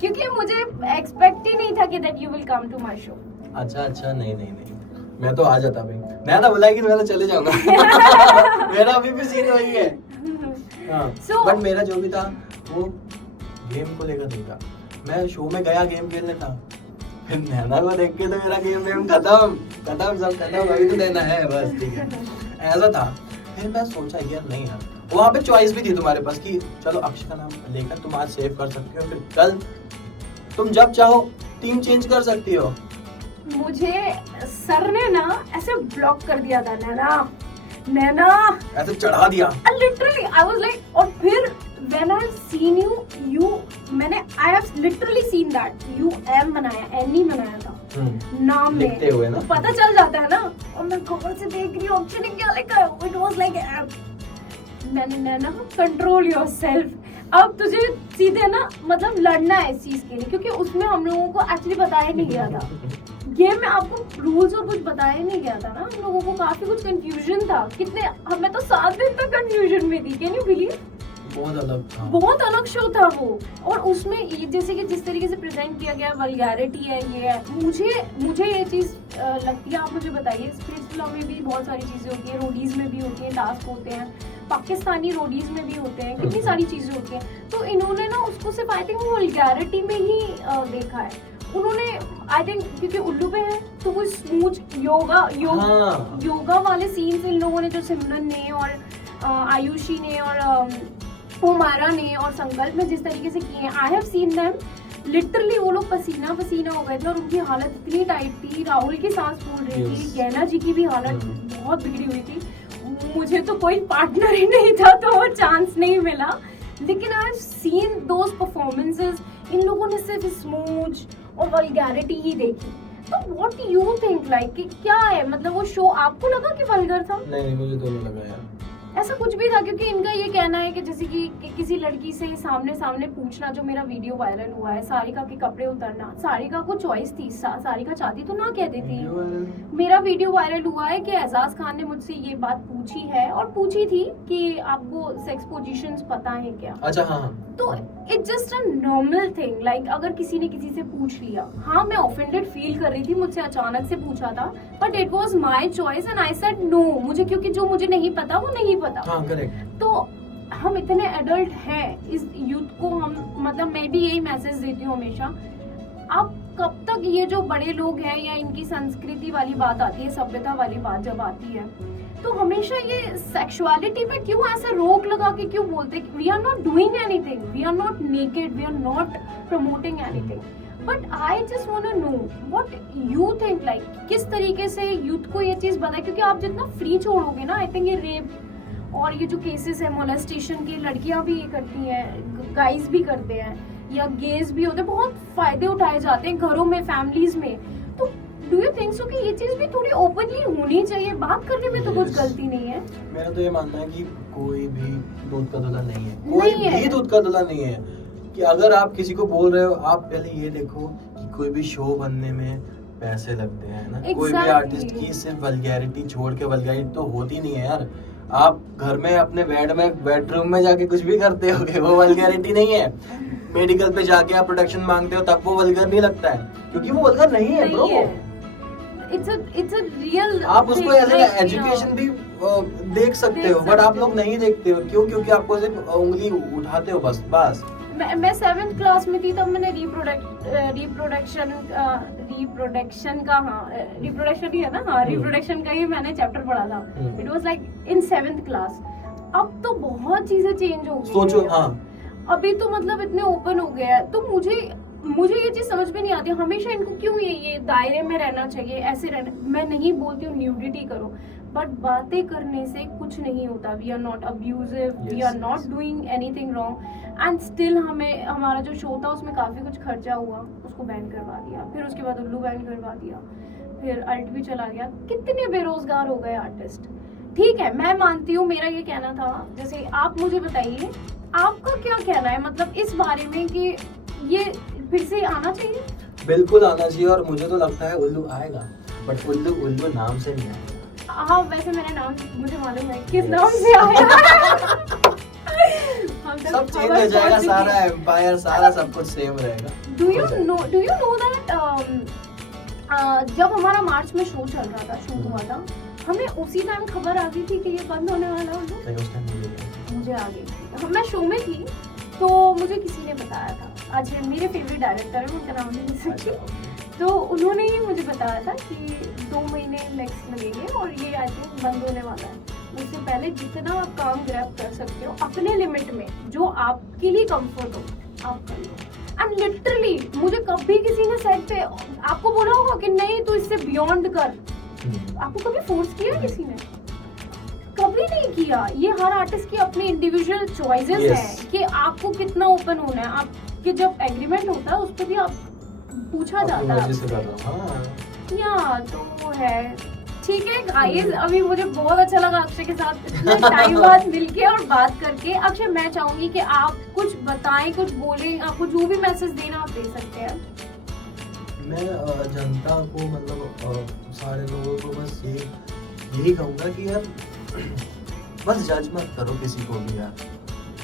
क्योंकि मुझे एक्सपेक्ट ही नहीं था कि that you will come to my show. अच्छा नहीं, मैं तो आ जाता भाई। मैं ना बुलाएगी तो मैं तो चले जाऊंगा। मेरा अभी भी सीन वही है। हाँ, बट मेरा जो भी था वो गेम को लेकर नहीं था। मैं शो में गया गेम खेलने था, फिर नैना को देख के तो मेरा गेम खत्म, अभी तो देना है बस, ठीक है, ऐसा था। फिर मैं सोचा यार नहीं यार, वहाँ पे चॉइस भी थी तुम्हारे पास कि चलो अक्षय का नाम लेकर तुम आज सेव कर सकती हो, फिर कल तुम जब चाहो टीम चेंज कर सकती हो। मुझे सर ने ना ऐसे ब्लॉक कर दिया था, नैना ऐसे चढ़ा दिया लिटरली। आई वाज लाइक, और फिर when I have seen you मैंने I have literally seen that U M बनाया, एन नहीं बनाया था नाम में, लिखते हुए ना, पता चल जाता है ना। और मैं गौर से देख रही हूँ ऑप्शन ने क्या लिखा है, इट वाज लाइक मैंने नैना कंट्रोल योरसेल्फ। अब तुझे सीधे ना मतलब लड़ना है इस चीज के लिए, क्योंकि उसमें हम लोगों को एक्चुअली बताया नहीं गया था। गेम में आपको रूल्स और कुछ बताया नहीं गया था ना, हम लोगों को काफी कुछ कंफ्यूजन था। कितने मैं तो 7 दिन तक कंफ्यूजन में थी, कैन यू बिलीव? बहुत अलग शो था वो। और उसमें ये जैसे कि जिस तरीके से प्रेजेंट किया गया, वल्गैरिटी है, ये है, मुझे ये चीज लगती है। आप मुझे बताइए, स्पिरिट लॉ में भी बहुत सारी चीजें होती है, रोडीज में भी होती है, टास्क होते हैं, पाकिस्तानी रोडीज में भी होते हैं, कितनी सारी चीजें होती हैं। तो इन्होंने ना उसको सिर्फ आई थिंक वल्गैरिटी में ही देखा है उन्होंने, आई थिंक क्योंकि उल्लू पे है तो वो स्मूच योगा वाले सीन्स इन लोगों ने, जो सिमरन ने और आयुषी ने और हुमारा ने और संकल्प में जिस तरीके से किए हैं, आई हैव सीन देम लिटरली। वो लोग पसीना हो गए थे और उनकी हालत इतनी टाइट थी, राहुल की सांस फूल रही थी, गैना जी की भी हालत बहुत बिगड़ी हुई थी। मुझे तो कोई पार्टनर ही नहीं था तो वो चांस नहीं मिला, लेकिन I have seen those performances. इन लोगों ने सिर्फ स्मूच और वल्गैरिटी ही देखी। तो व्हाट यू थिंक, लाइक कि क्या है मतलब वो शो आपको लगा कि वल्गर था? नहीं, मुझे तो नहीं लगा यार ऐसा कुछ भी था, क्योंकि इनका ये कहना है कि जैसे कि किसी लड़की से सामने पूछना, जो मेरा वीडियो वायरल हुआ है, सारिका के कपड़े उतरना, सारिका को चॉइस थी, सारिका चाहती तो ना कहती थी। मेरा वीडियो वायरल हुआ है कि एजाज खान ने मुझसे ये बात पूछी है और पूछी थी कि आपको सेक्स पोजीशंस पता है क्या? अच्छा, हाँ। तो it's just a normal thing, like अगर किसी ने किसी से पूछ लिया, हाँ मैं ऑफेंडेड फील कर रही थी, मुझसे अचानक से पूछा था, but it was my choice and I said no. मुझे क्योंकि जो मुझे नहीं पता वो नहीं पता। हाँ, करेक्ट। तो हम इतने एडल्ट हैं, इस यूथ को हम मतलब मैं भी यही मैसेज देती हूँ हमेशा, आप कब तक ये जो बड़े लोग हैं या इनकी संस्कृति वाली बात आती है, सभ्यता वाली बात जब आती है, तो हमेशा ये सेक्सुअलिटी पे क्यों ऐसे रोक लगा के क्यों बोलते हैं we are not doing anything, we are not naked, we are not promoting anything. But I just want to know what you think, like किस तरीके से यूथ को ये चीज बताए, क्योंकि आप जितना फ्री छोड़ोगे ना, आई थिंक ये रेप और ये जो केसेस है मोलेस्टेशन के, लड़कियां भी ये करती हैं, गाइज भी करते हैं या गेज भी होते हैं, बहुत फायदे उठाए जाते हैं घरों में, फैमिलीज में। तो डू यू थिंक सो कि ये चीज भी थोड़ी ओपनली होनी चाहिए? बात करने में तो कुछ गलती नहीं है। मेरा तो ये मानना है कि कोई भी दूध का दूल्हा नहीं है, कोई भी दूध का दूल्हा नहीं है। कि अगर आप किसी को बोल रहे हो, आप पहले ये देखो कि कोई भी शो बनने में पैसे लगते हैं ना, कोई भी आर्टिस्ट की सिर्फ वल्गैरिटी छोड़ के, वल्गैरिटी तो होती नहीं है यार। आप घर में अपने बेडरूम में जाके कुछ भी करते होगे, वो वल्गैरिटी नहीं है। मेडिकल पे जाके आप प्रोटेक्शन मांगते हो, तब वो वल्गर नहीं लगता है, क्योंकि वो वल्गर नहीं है ब्रो। It's a real आप उसको एज एजुकेशन भी देख सकते हो, बट आप लोग नहीं देखते हो। क्यों? क्योंकि आपको सिर्फ उंगली उठाते हो बस। मैं 7th क्लास में थी तब मैंने रिप्रोडक्शन का ही मैंने चैप्टर पढ़ा था। It was like in 7th class. अब तो बहुत चीजें चेंज हो गई। सोचो, हाँ, अभी तो मतलब इतने ओपन हो गया है। तो मुझे ये चीज समझ में नहीं आती, हमेशा इनको क्यों ये दायरे में रहना चाहिए, ऐसे रहना। मैं नहीं बोलती हूँ न्यूडिटी करो, बट बातें करने से कुछ नहीं होता। We are not abusive, we are not doing anything wrong, and still हमारा जो शो था उसमें काफी कुछ खर्चा हुआ, उसको बैन करवा दिया, फिर उसके बाद उल्लू बैन करवा दिया, फिर अल्ट भी चला गया। कितने बेरोजगार हो गए आर्टिस्ट। ठीक है, मैं मानती हूँ, मेरा ये कहना था, जैसे आप मुझे बताइए आपका क्या कहना है मतलब इस बारे में कि ये फिर से आना चाहिए? बिल्कुल आना चाहिए और मुझे तो लगता है उल्लू आएगा, बट उल्लू उल्लू नाम से नहीं आएगा। हाँ वैसे मेरा नाम मुझे मालूम है किस नाम से आया। सब चेंज हो जाएगा, सारा एम्पायर सारा सब कुछ सेम रहेगा। डू यू नो दैट जब हमारा मार्च में शो चल रहा था, शो हुआ था, हमें उसी टाइम खबर आ गई थी कि ये बंद होने वाला है। मुझे आ गई थी, मैं शो में थी तो मुझे किसी ने बताया था। आज मेरे फेवरेट डायरेक्टर है, उनका नाम नहीं सकती, तो उन्होंने ही मुझे बताया था कि 2 महीने मैक्स लगेंगे और ये आई थिंक बंद होने वाला है। उससे पहले जितना आप काम ग्रैब कर सकते हो अपने लिमिट में, जो आपके लिए कंफर्ट हो आप कर लो। एंड लिटरली मुझे कभी किसी ने सेट पे आपको बोला होगा कि नहीं तो इससे बियॉन्ड कर, आपको कभी फोर्स किया किसी ने? कभी नहीं किया। ये हर आर्टिस्ट की अपनी इंडिविजुअल चॉइसेस हैं कि आपको कितना ओपन होना है। आपके जब एग्रीमेंट होता है उस पर भी आप पूछा जाता है। या तो है, ठीक है गाइस, अभी मुझे बहुत अच्छा लगा अक्षय के साथ इतने टाइम बाद मिलके और बात करके। अक्षय मैं चाहूंगी कि आप कुछ बताएं, कुछ बोलें, आपको जो भी मैसेज देना आप दे सकते हैं। मैं जनता को मतलब सारे लोगों को बस यही कहूँगा कि यार बस जज मत करो किसी को भी यार,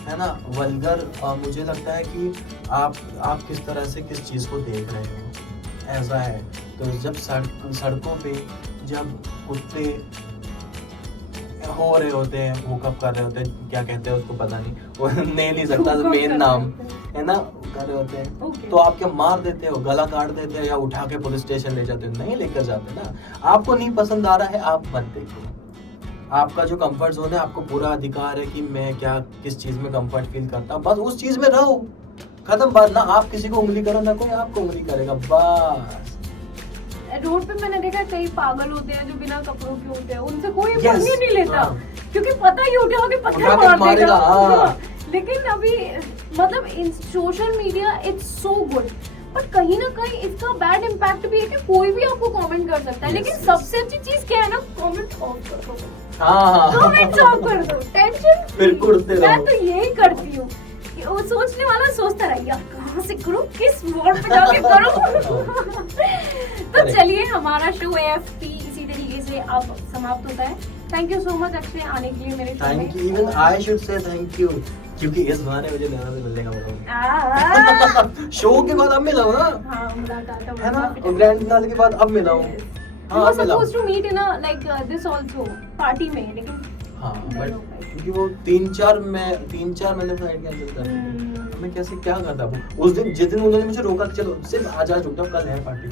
है ना। वल्गर मुझे लगता है कि आप किस तरह से किस चीज़ को देख रहे हो ऐसा है। तो जब सड़कों पे जब कुत्ते हो रहे होते हैं, वो कब कर रहे होते हैं, क्या कहते हैं उसको पता नहीं, वो नहीं सकता मेन नाम है ना, कर रहे होते हैं तो आप क्या मार देते हो, गला काट देते हो या उठा के पुलिस स्टेशन ले जाते हो? नहीं लेकर जाते ना। आपको नहीं पसंद आ रहा है आप मत देखो, आपका जो कंफर्ट जोन है, आपको पूरा अधिकार है कि मैं क्या किस चीज में कंफर्ट फील करता हूँ, बस उस चीज में रहो, खत्म बात। ना आप किसी को उंगली करो ना कोई आपको उंगली करेगा, बस। रोड पे मैंने देखा कई पागल होते हैं जो बिना कपड़ों के होते हैं, उनसे कोई फर्क नहीं लेता क्योंकि पता ही उठा के पत्थर मार देगा। लेकिन अभी मतलब in social media it's so good, पर कहीं ना कहीं इसका बैड इम्पैक्ट भी है कि कोई भी आपको कमेंट कर सकता है। लेकिन सबसे अच्छी चीज क्या है ना, कमेंट ऑफ कर दो, कमेंट ऑफ कर दो, टेंशन फिर कुड़ते रहो। मैं तो यही करती हूँ। वो सोचने वाला सोचता रहा यार कहाँ से करूँ, किस मोड़ पे जाके करूँ। तो चलिए हमारा शो AFP इसी तरीके से अब समाप्त होता है। Thank you so much Akshay आने के लिए मेरे शो में। Thank you, even I should say thank you क्योंकि इस बहाने मुझे नैना से मिलने का मौका शो के बाद अब मिला हूँ ना। हाँ मुलाकात है ना, ग्रैंड फिनाले के बाद अब मिला हूँ। हाँ supposed to meet in a like this also party में, लेकिन हाँ बट क्योंकि वो 3-4 महीने फ्लाइट कैंसिल कर दी। मैं कैसे क्या करता वो उस दिन, जिस दिन उन्होंने मुझे रोका कि चलो सिर्फ आज रुक जाओ, कल है पार्टी,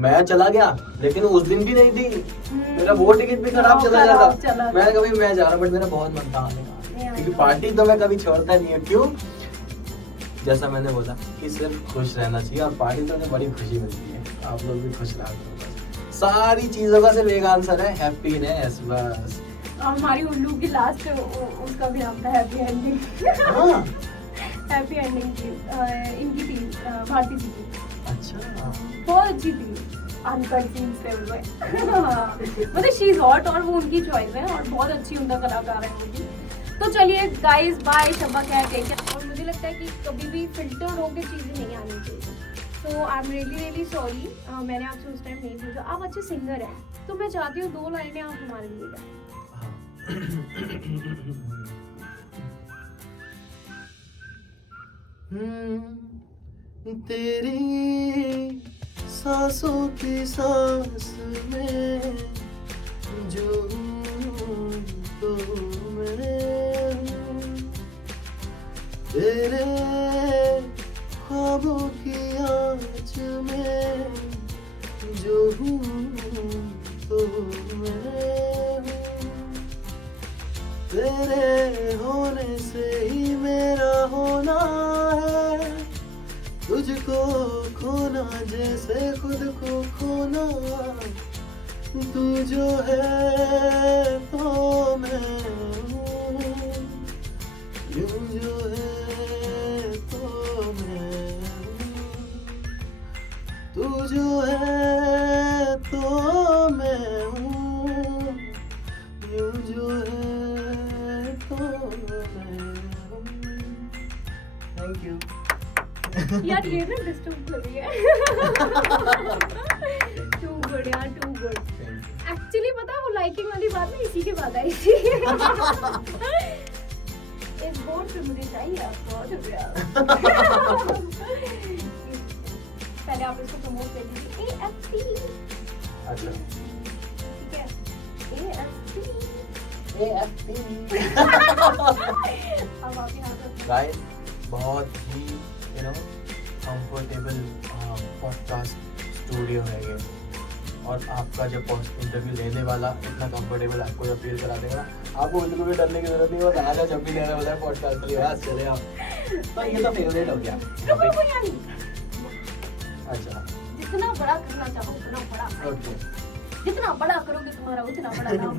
मैं चला गया, लेकिन उस दिन भी नहीं थी। मेरा वो टिकट भी खराब चला जाता। मैं कभी मैं जा रहा, बट मेरा बहुत मन था आने का, क्योंकि पार्टी तो मैं कभी छोड़ता नहीं है। क्यों? जैसा मैंने बोला कि सिर्फ खुश रहना चाहिए और पार्टी तो बड़ी खुशी मिलती है। आप लोग भी खुश रहो, सारी चीजों का सिर्फ एक आंसर है, हैप्पीनेस, बस। हमारी उल्लू की लास्ट उसका भी नाम था हैप्पी एंडिंग। हैप्पी एंडिंग की इनकी थी, भारती जी की। अच्छा, बहुत अच्छी थी, अनकट सीन्स थे उनमें। मतलब शी इज हॉट और वो उनकी चॉइस है और बहुत अच्छी उनका कलाकार है उनकी। तो चलिए गाइस, बाय, शब्बा खैर, टेक केयर। और मुझे लगता है कि कभी भी फिल्टर होकर चीजें नहीं आनी चाहिए। तो आई एम रियली सॉरी, मैंने आपसे उस टाइम नहीं पूछा। आप अच्छे सिंगर हैं, तो मैं चाहती हूँ 2 लाइनें आप हमारे लिए गाएं। तेरी सांसों की सांस में जो तो मैं तेरे ख्वाबों की आँच में जो हूँ तो मैं, तेरे होने से ही मेरा होना है, तुझको खोना जैसे खुद को खोना, तू जो है तो मैं हूँ, यूं जो है तो मैं हूँ, तू जो है तो मैं हूँ, यूं जो है तो मैं हूँ। Thank you. यार ये ना डिस्टर्ब कर रही है। टू गुड यार, टू गुड। एक्चुअली पता है वो लाइकिंग वाली बात ना इसी के बाद आई थी। इस बोर्ड पे मुझे चाहिए आपको ऑटोग्राफ। पहले आप इसको प्रमोट कर दीजिए। AFP। अच्छा ठीक है, AFP। AFP। अब आप यहाँ पर गाइस बहुत ही कंफर्टेबल पॉडकास्ट स्टूडियो है ये, और आपका जब इंटरव्यू लेने वाला इतना कंफर्टेबल आपको जब फील करा देगा, आपको बिल्कुल भी डरने की जरूरत नहीं है। बस आजा जब भी लेने वाला है पॉडकास्ट के लिए आज चले आप। तो ये तो फेवरेट हो गया। अच्छा जितना बड़ा करना चाहो उतना बड़ा, ओके जितना बड़ा करोगे तुम्हारा उतना बड़ा नाम।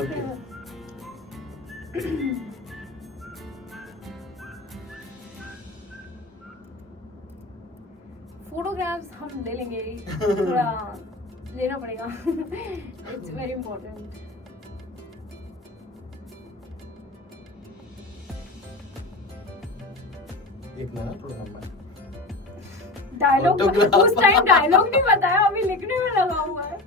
ओके फोटोग्राफ्स हम ले लेंगे, थोड़ा लेना पड़ेगा। It's very important. देखना ना थोड़ा लंबा डायलॉग Autograph। उस टाइम डायलॉग नहीं बताया, अभी लिखने में लगा हुआ है।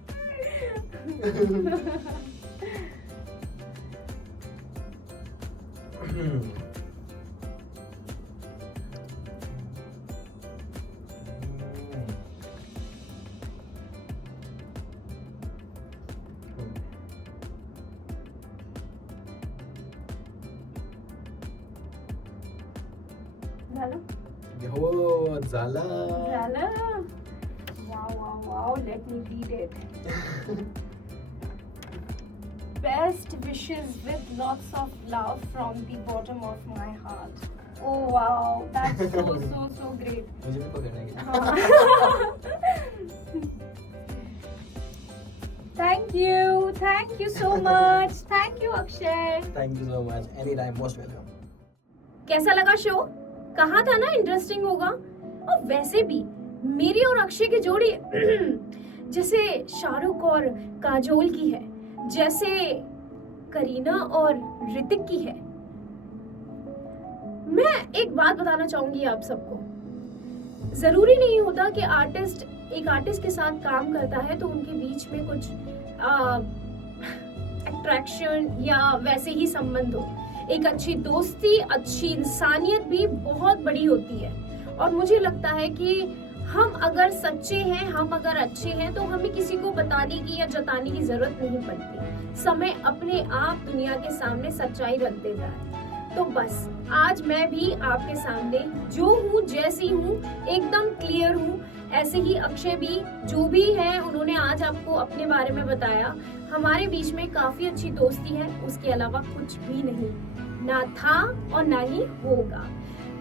झालं? हो झाला। झालं? Wow, wow, wow. Let me read it. Best wishes with lots of love from the bottom of my heart. Oh wow, that's so great. मुझे भी पकड़ना है। Thank you so much. Thank you Akshay. Thank you so much. Anytime, most welcome. कैसा लगा show? कहा था ना interesting होगा। और वैसे भी मेरी और अक्षय की जोड़ी जैसे शाहरुख और काजोल की है, जैसे करीना और ऋतिक की है। मैं एक बात बताना चाहूंगी आप सबको, जरूरी नहीं होता कि एक आर्टिस्ट के साथ काम करता है तो उनके बीच में कुछ अट्रैक्शन या वैसे ही संबंध हो। एक अच्छी दोस्ती, अच्छी इंसानियत भी बहुत बड़ी होती है। और मुझे लगता है कि हम अगर सच्चे हैं, हम अगर अच्छे हैं, तो हमें किसी को बताने की या जताने की जरूरत नहीं पड़ती। समय अपने आप दुनिया के सामने सच्चाई रख देता है। तो बस आज मैं भी आपके सामने जो हूँ, जैसी हूँ, एकदम क्लियर हूँ। ऐसे ही अक्षय भी जो भी है उन्होंने आज आपको अपने बारे में बताया। हमारे बीच में काफी अच्छी दोस्ती है, उसके अलावा कुछ भी नहीं, ना था और ना ही होगा।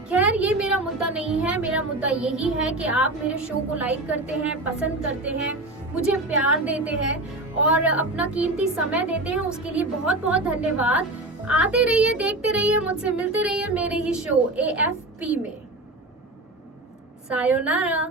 खैर ये मेरा मुद्दा नहीं है, मेरा मुद्दा यही है कि आप मेरे शो को लाइक करते हैं, पसंद करते हैं, मुझे प्यार देते हैं और अपना कीमती समय देते हैं। उसके लिए बहुत बहुत धन्यवाद। आते रहिए, देखते रहिए, मुझसे मिलते रहिए मेरे ही शो AFP में। सायोनारा।